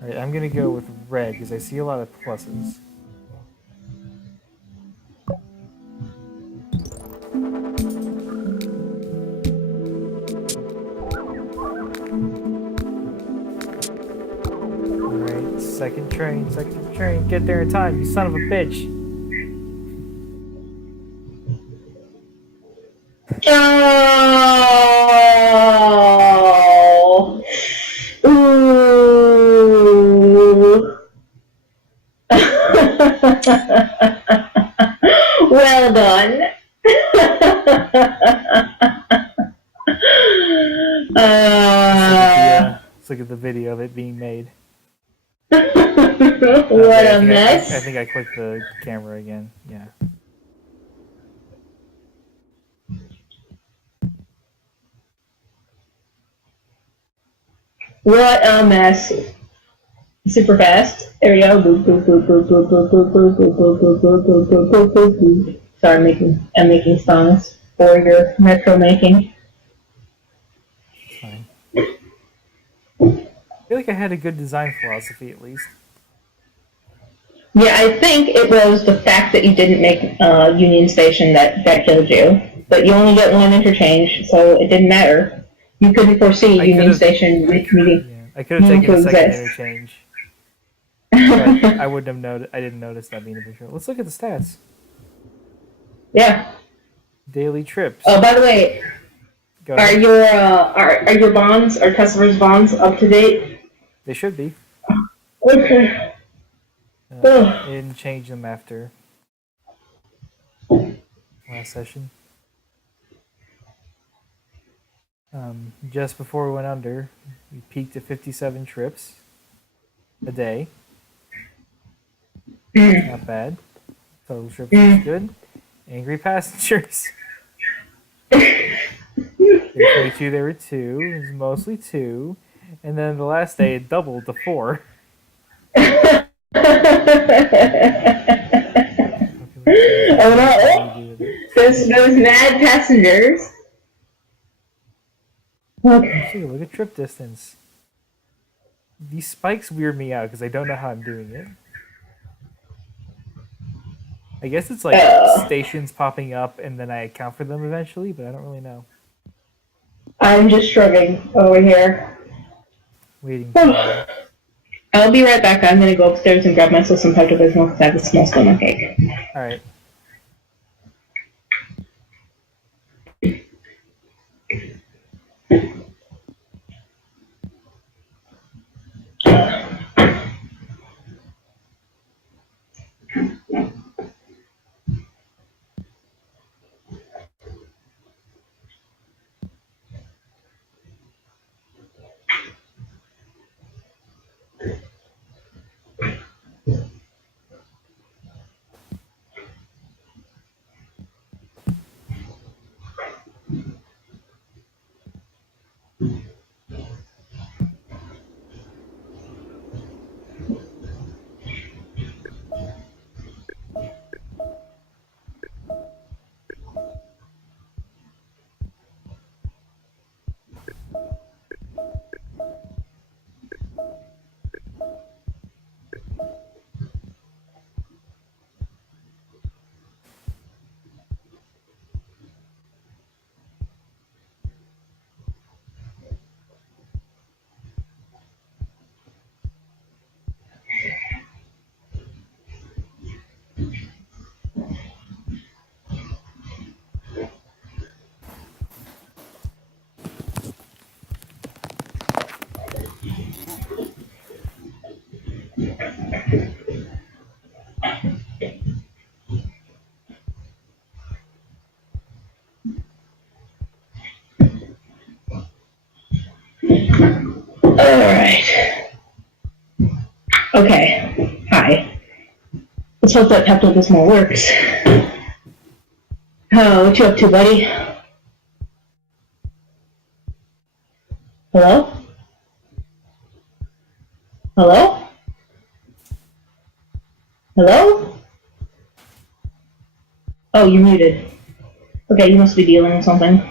Alright, I'm gonna go with red, because I see a lot of pluses. Alright, second train, get there in time, you son of a bitch! Oh! Ooh! Well done! Let's look at the video of it being made. What a mess. I think I clicked the camera again, yeah. What a mess. Super fast. There we go. Boop, boop, boop, boop, boop, boop, boop, boop, boop, boop, boop, boop, boop, boop, boop, boop, boop. Sorry, I'm making songs for your metro making. It's fine. I feel like I had a good design philosophy, at least. Yeah, I think it was the fact that you didn't make Union Station that killed you. But you only get one interchange, so it didn't matter. You couldn't foresee Union Station meeting. Yeah, I could have taken a to second exist. interchange, but I wouldn't have noticed. I didn't notice that being a picture. Let's look at the stats. Yeah. Daily trips. Oh, by the way, Go are ahead. your are your bonds, are customers' bonds up to date? They should be. Okay. I Ugh. didn't change them after last session. Just before we went under, we peaked at 57 trips a day. Not bad. Total trips looks good. Angry passengers. Day 22, there were 2. It was mostly 2. And then the last day, it doubled to 4. Oh no! Those mad passengers. Okay. See, look at trip distance. These spikes weird me out because I don't know how I'm doing it. I guess it's like stations popping up and then I account for them eventually, but I don't really know. I'm just shrugging over here. Waiting. I'll be right back. I'm gonna go upstairs and grab myself some Pepto Bismol because I have a small stomach ache. All right. Alright. Okay. Hi. Let's hope that Pepto Bismol works. Oh, what you up to, buddy? Hello? Hello? Hello? Oh, you're muted. Okay, you must be dealing with something.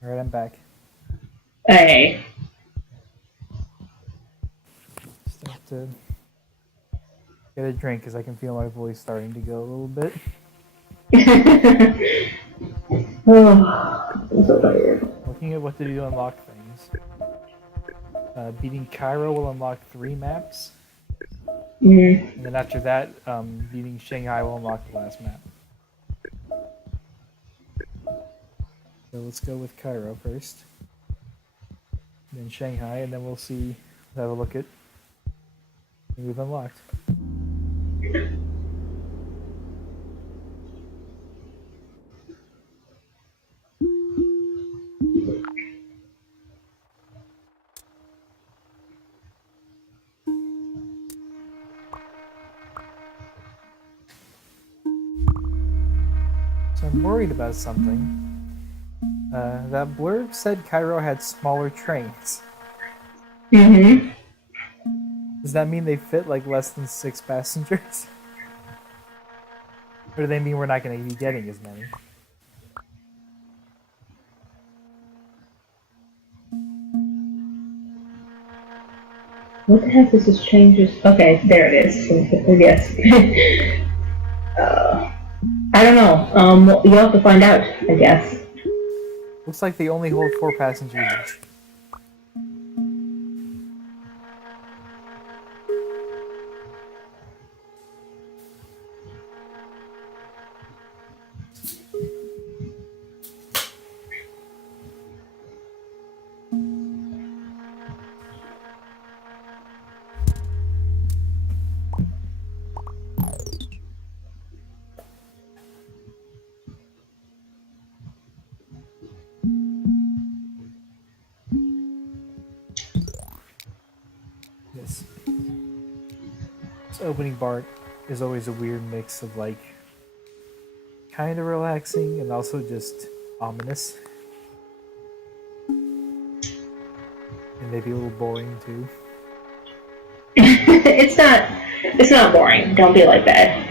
All right, I'm back. Hey. Just have to get a drink because I can feel my voice starting to go a little bit. Oh, I'm so tired. Looking at what to do to unlock things. Beating Cairo will unlock 3 maps. And then after that, beating Shanghai will unlock the last map. So let's go with Cairo first. Then Shanghai, and then we'll see, have a look at what we've unlocked. worried about something. That blurb said Cairo had smaller trains. Mm-hmm. Does that mean they fit like less than 6 passengers? Or do they mean we're not going to be getting as many? What the heck is this changes? Okay, there it is. Yes. I don't know. You'll have to find out, I guess. Looks like they only hold 4 passengers each. This opening part is always a weird mix of like kind of relaxing and also just ominous. And maybe a little boring too. It's not boring. Don't be like that.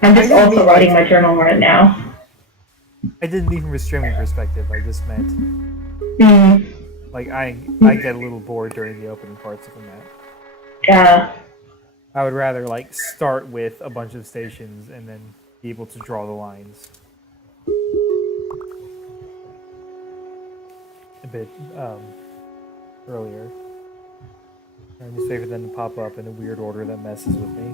I'm just also writing my journal right now. I didn't mean from a streaming perspective. I just meant like I get a little bored during the opening parts of the map. Yeah. I would rather like start with a bunch of stations and then be able to draw the lines a bit earlier. I just wait for them to pop up in a weird order that messes with me.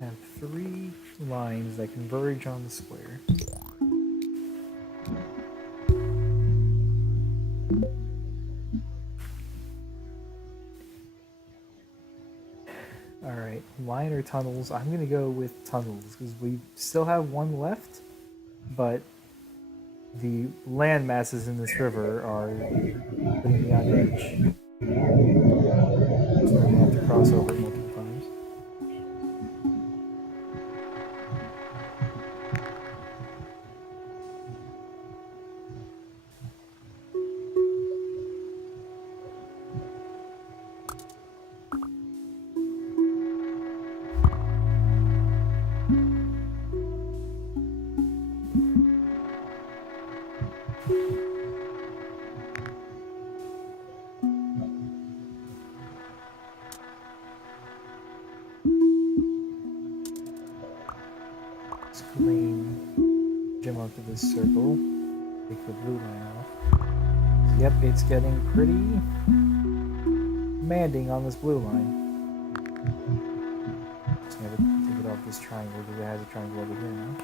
Have 3 lines that converge on the square. Alright, line or tunnels? I'm gonna go with tunnels because we still have 1 left, but the land masses in this river are putting me on edge. So I'm gonna have to cross over multiple times. Green jump onto this circle, take the blue line off. Yep, it's getting pretty demanding on this blue line. Just gotta take it off this triangle because it has a triangle over here now.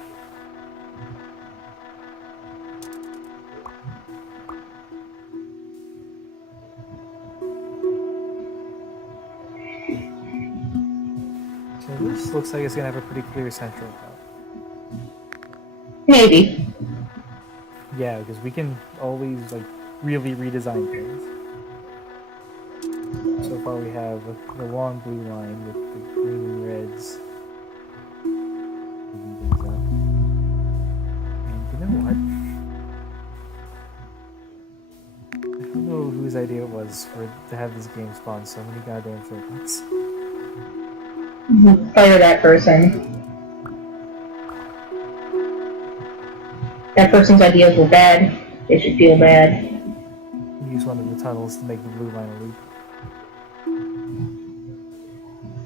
So this looks like it's gonna have a pretty clear central top. Maybe. Yeah, because we can always like really redesign things. So far we have the long blue line with the green and reds. Moving things up. And you know what? I don't know whose idea it was to have this game spawn so many goddamn circles. Fire that person. That person's ideas were bad. They should feel bad. Use one of the tunnels to make the blue line a loop.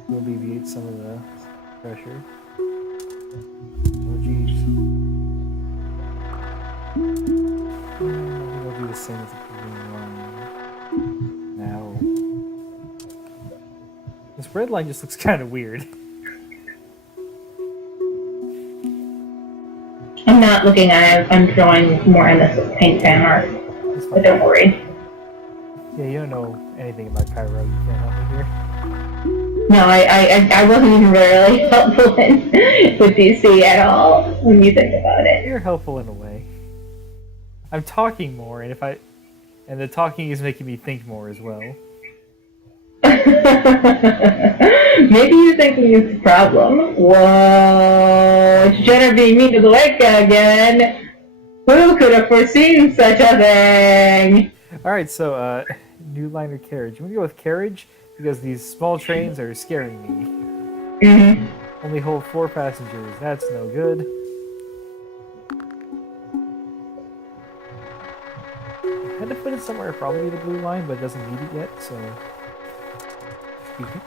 To alleviate some of the pressure. Oh jeez. I think I'll do the same with the green line. Now. This red line just looks kind of weird. I'm not looking at it. I'm drawing more in this paint fan art. But don't worry. Yeah, you don't know anything about Cairo. You can't help me here. No, I wasn't even really helpful with DC at all when you think about it. You're helpful in a way. I'm talking more, and the talking is making me think more as well. Maybe you thinking is the problem. Whoa, it's Jenner being mean to the white guy again. Who could have foreseen such a thing? Alright, so, new line or carriage? I'm gonna go with carriage, because these small trains are scaring me. Mm-hmm. Only hold 4 passengers, that's no good. I had to put it somewhere, probably the blue line, but it doesn't need it yet, so... Excuse me.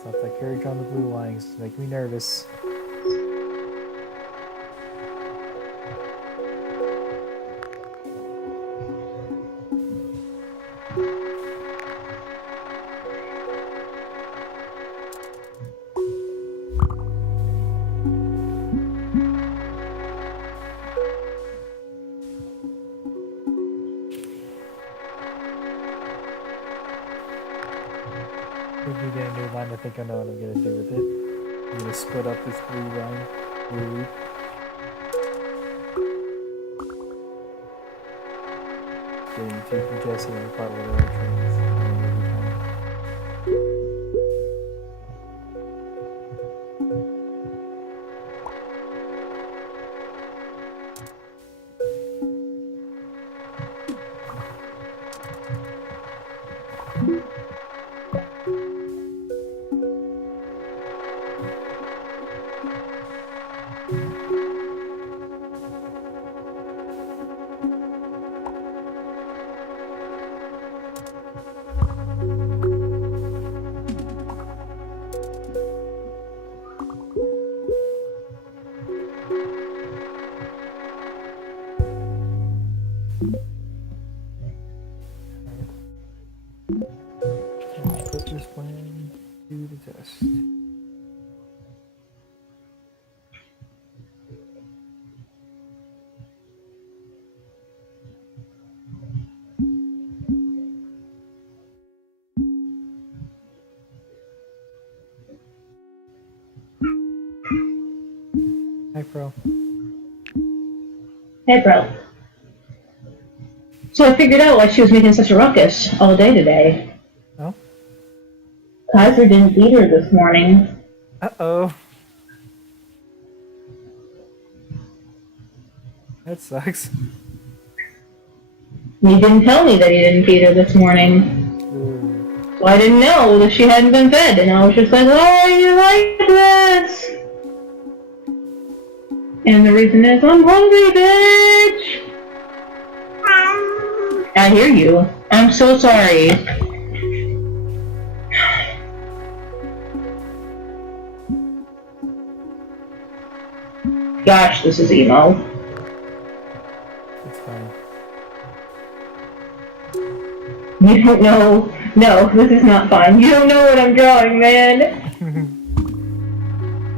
Stop that carriage on the blue lines. It's making me nervous. If we get a new line, I think I know what I'm gonna do with it. I'm gonna split up this blue line. Blue loop. Getting too congested on the part where there are trains running every time. Let's put this plan to the test. Hi, Pro. Hey, bro. So I figured out why she was making such a ruckus all day today. Oh? Kaiser didn't beat her this morning. Uh-oh. That sucks. He didn't tell me that he didn't beat her this morning. Ooh. So I didn't know that she hadn't been fed, and I was just like, why are you like this? And the reason is, I'm hungry, bitch! I hear you. I'm so sorry. Gosh, this is emo. It's fine. You don't know. No, this is not fine. You don't know what I'm drawing, man.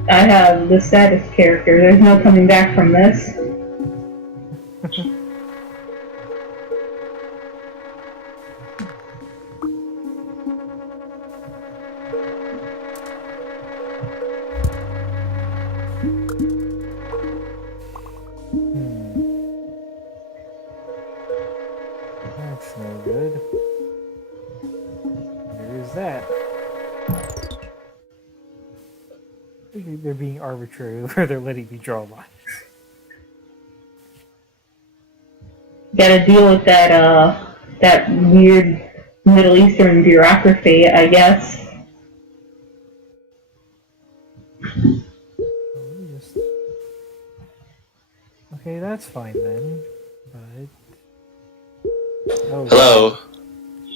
I have the saddest character. There's no coming back from this. That's no good. There is that. They're being arbitrary where they're letting me draw lines. Gotta deal with that weird Middle Eastern bureaucracy, I guess. Okay, that's fine then. But oh, Hello. wow.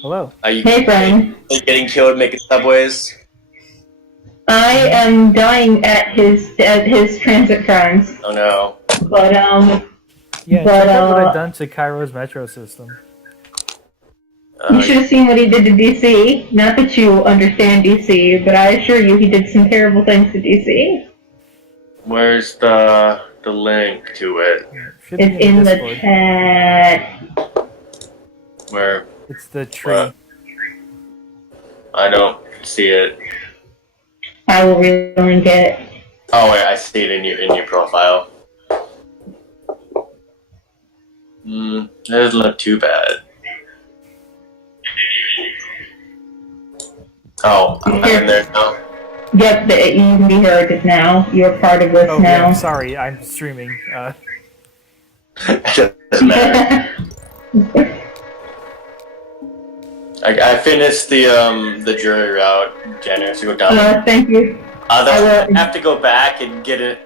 Hello. Are you Hey, friend. getting killed making subways? I am dying at his transit crimes, Oh no. but Yeah, But, check out what I've done to Cairo's metro system. you should have seen what he did to DC. Not that you understand DC, but I assure you he did some terrible things to DC. Where's the link to it? Should be It's in the Discord. chat. Where It's the tree. What? I don't see it. I will relink it. Oh wait, I see it in your profile. That doesn't look too bad. Oh, I'm in there now. Yep, you can be heard now. You're part of this Oh, yeah, now. I'm sorry, I'm streaming. It doesn't matter. I finished the jury route, Jenner, so go down. Thank you. I have to go back and get a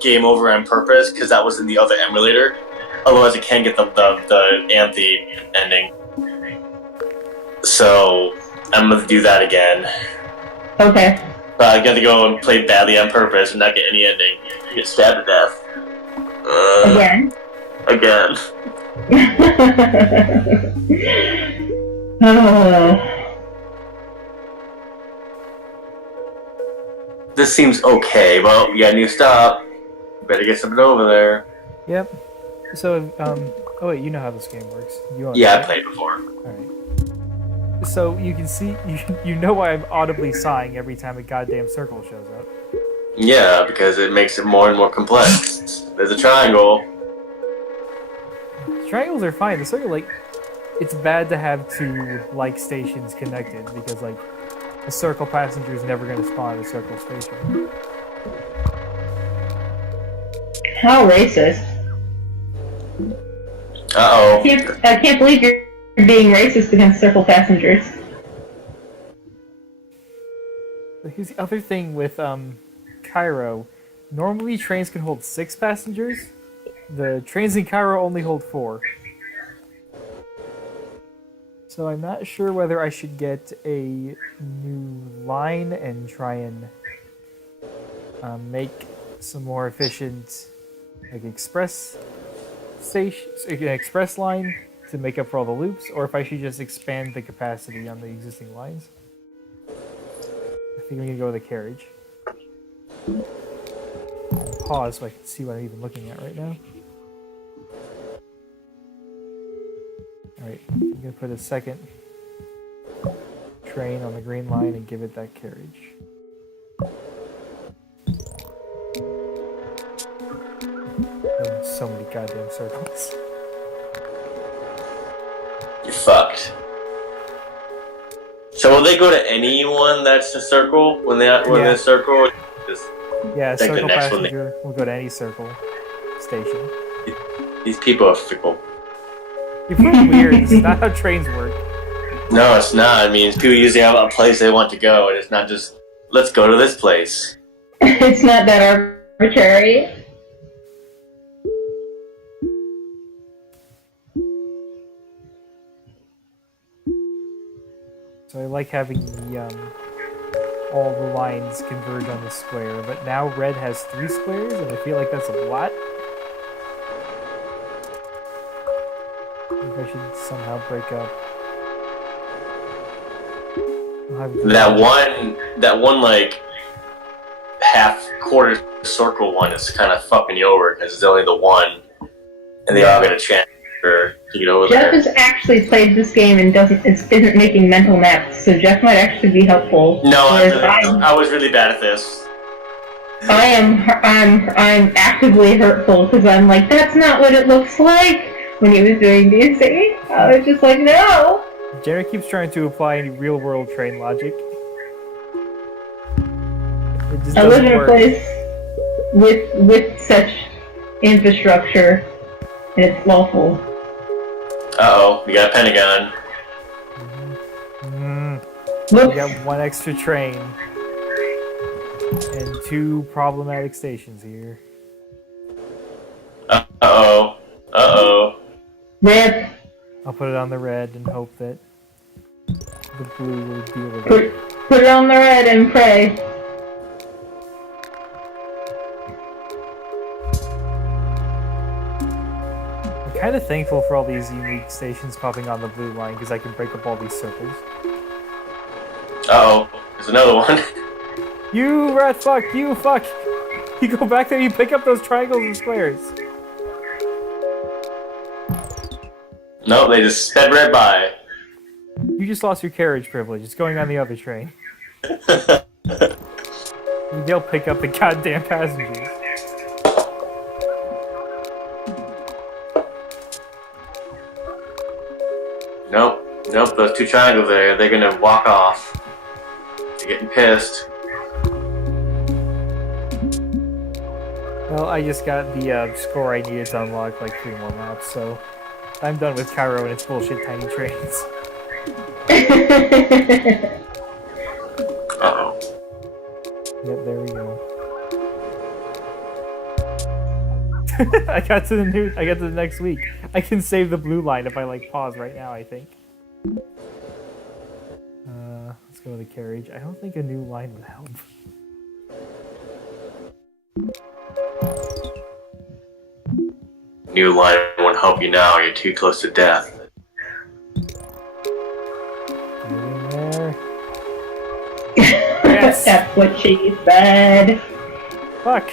game over on purpose because that was in the other emulator. Otherwise, I can't get the Anthe ending. So I'm gonna do that again. Okay. But I got to go and play badly on purpose and not get any ending. Get stabbed to death. Again. Again. This seems okay. Well, we got a new stop. Better get something over there. Yep. So, oh wait, you know how this game works. You own it, Yeah, I right? played before. Alright. So you can see, you know why I'm audibly sighing every time a goddamn circle shows up. Yeah, because it makes it more and more complex. There's a triangle. Triangles are fine. The circle, like, it's bad to have two like stations connected because like a circle passenger is never going to spawn at a circle station. How racist. Uh-oh. I can't believe you're being racist against circle passengers. But here's the other thing with Cairo. Normally trains can hold 6 passengers. The trains in Cairo only hold 4. So I'm not sure whether I should get a new line and try and make some more efficient like express line to make up for all the loops, or if I should just expand the capacity on the existing lines. I think I'm gonna go with a carriage. Pause so I can see what I'm even looking at right now. Alright, I'm gonna put a second train on the green line and give it that carriage. Oh, so many goddamn circles. You're fucked. So will they go to anyone that's a circle? When they're in a circle? Just Yeah, like the circle next one passenger will go to any circle station. these people are fickle. You're pretty weird. This is not how trains work. No, it's not. I mean, people usually have a place they want to go, and it's not just, let's go to this place. It's not that arbitrary. So I like having the all the lines converge on the square, but now red has 3 squares, and I feel like that's a lot. I think I should somehow break up. That one like half quarter circle one is kind of fucking you over because it's only the one, and they all get a chance to get over Jeff there. has actually played this game and isn't making mental maps, so Jeff might actually be helpful. No, Whereas I was really bad at this. I'm actively hurtful because I'm like, that's not what it looks like when he was doing DC. I was just like, no. Jenner keeps trying to apply any real-world train logic. It just I live doesn't in a work. place with such infrastructure, and it's lawful. Uh-oh, we got a Pentagon. We Whoops. got 1 extra train. And 2 problematic stations here. Uh-oh. Uh-oh. Rip. I'll put it on the red and hope that the blue will deal with Put, it. put it on the red and pray. I'm kind of thankful for all these unique stations popping on the blue line because I can break up all these circles. Uh-oh. There's another one. You rat fuck! You fuck! You go back there, you pick up those triangles and squares. No, they just sped right by. You just lost your carriage privilege. It's going on the other train. They'll pick up the goddamn passengers. Nope. Nope, those two triangles there, they're gonna walk off. They're getting pissed. Well, I just got the score I needed to unlock like 3 more maps, so I'm done with Cairo and its bullshit tiny trains. Uh-oh. Yep, there we go. I got to the next week. I can save the blue line if I like pause right now, I think. Let's go to the carriage. I don't think a new line would help. New line won't help you now, you're too close to death. Get in there. Yes! That's what she said. Fuck!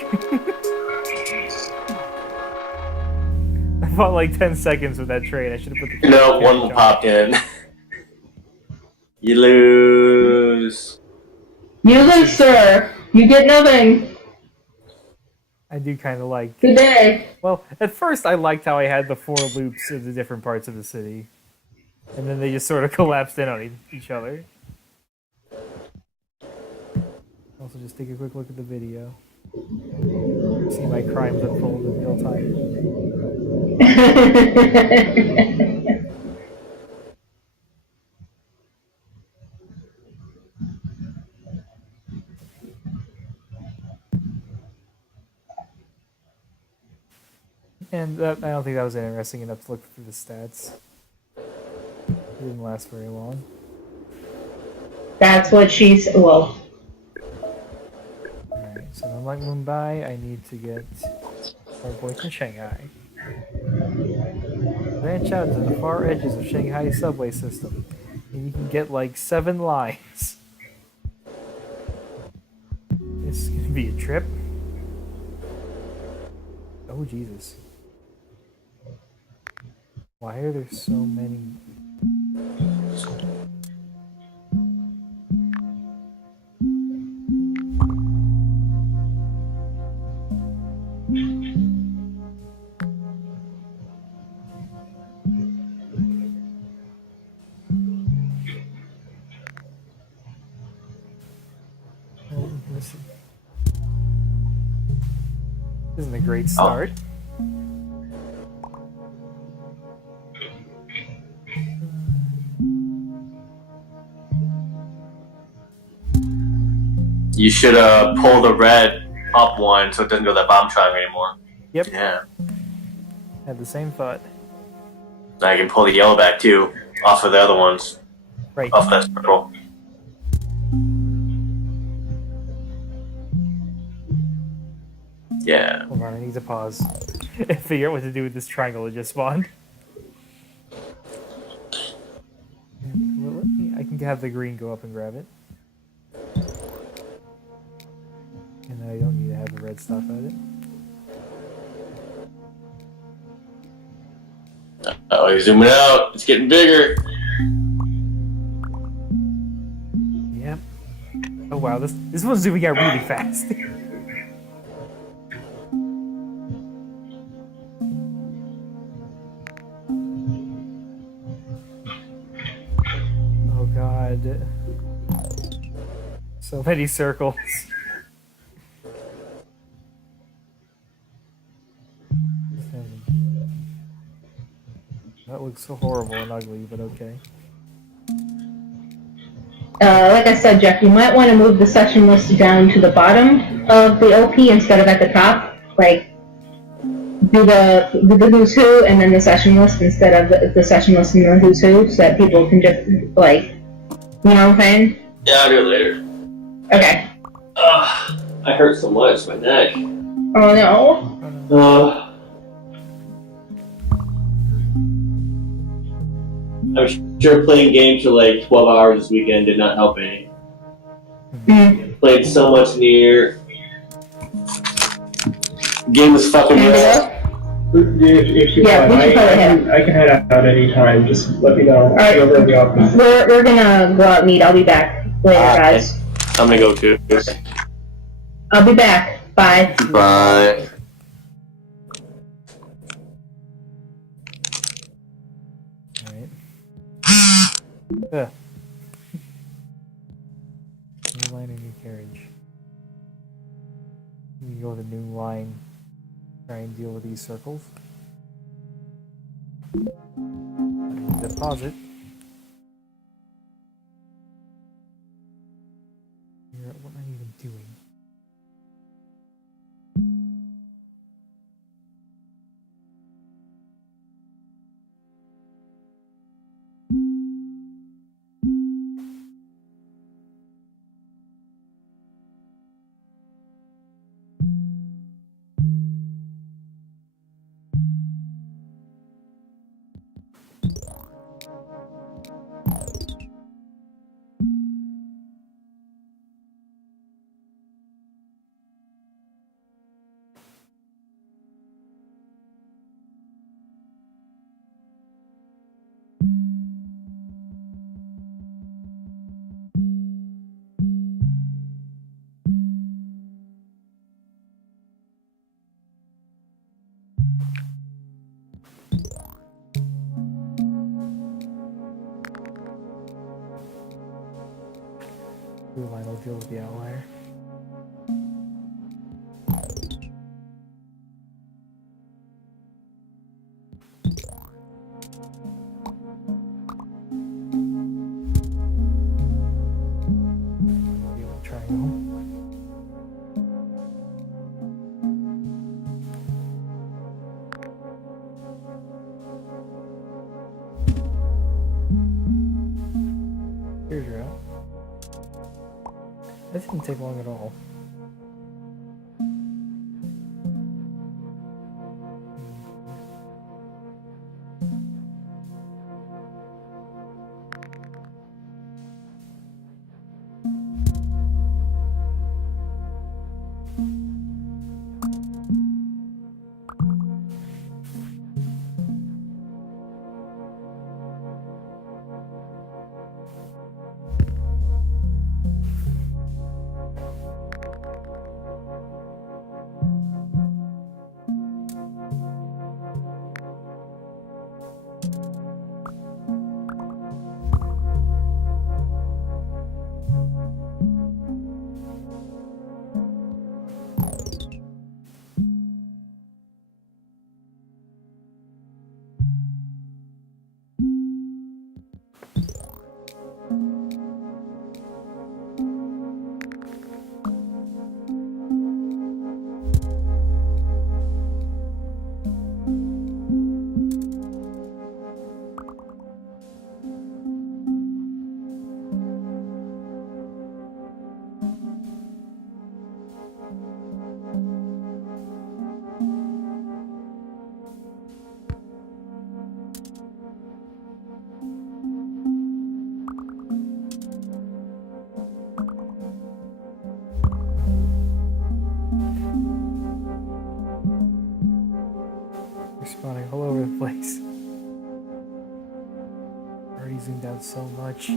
I fought like 10 seconds with that train. I should have put the No, one popped in. You lose. You lose, sir. You get nothing. I do kind of like... Good day. Well, at first I liked how I had the 4 loops of the different parts of the city. And then they just sort of collapsed in on each other. Also, just take a quick look at the video. See my crimes unfold in real time. And I don't think that was interesting enough to look through the stats. It didn't last very long. That's what she's. Well. Alright, so unlike Mumbai, I need to get our points in Shanghai. Branch out to the far edges of Shanghai subway system, and you can get like 7 lines. This is gonna be a trip. Oh Jesus. Why are there so many? Oh, this isn't a great start. You should pull the red up one so it doesn't go that bomb triangle anymore. Yep. Yeah. Had the same thought. Now you can pull the yellow back too, off of the other ones. Right. Off that circle. Yeah. Hold on, I need to pause and figure out what to do with this triangle that just spawned. Well, I can have the green go up and grab it. And then I don't need to have the red stop at it. Oh, he's zooming out. It's getting bigger. Yep. Oh wow, this one's zooming out really fast. Oh god. So many circles. That looks so horrible and ugly, but okay. Like I said, Jeff, you might want to move the session list down to the bottom of the OP instead of at the top. Like, do the who's who and then the session list instead of the session list and the who's who, so that people can just like, you know what I'm saying? Yeah, I'll do it later. Okay. Ugh, I hurt so much, my neck. Oh no. I'm sure playing games for like 12 hours this weekend did not help any. Played so much near. Game was fucking Can we well. go? If you Yeah, want, we should probably head. I can head out anytime. Just let me know. I'll Alright. be over at the office. We're gonna go out and meet. I'll be back later, guys. I'm gonna go too. I'll be back. Bye. Bye. Alright. New line or new carriage? We go with a new line. Try and deal with these circles. Deposit. What am I even doing? Blue line will deal with the outlier. Deal with triangle. Here's your out. That didn't take long at all. You're spawning all over the place. Already zoomed out so much. I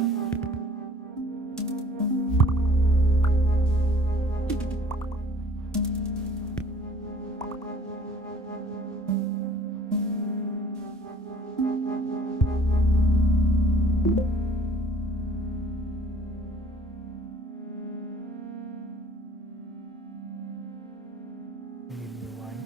need a new line.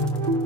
you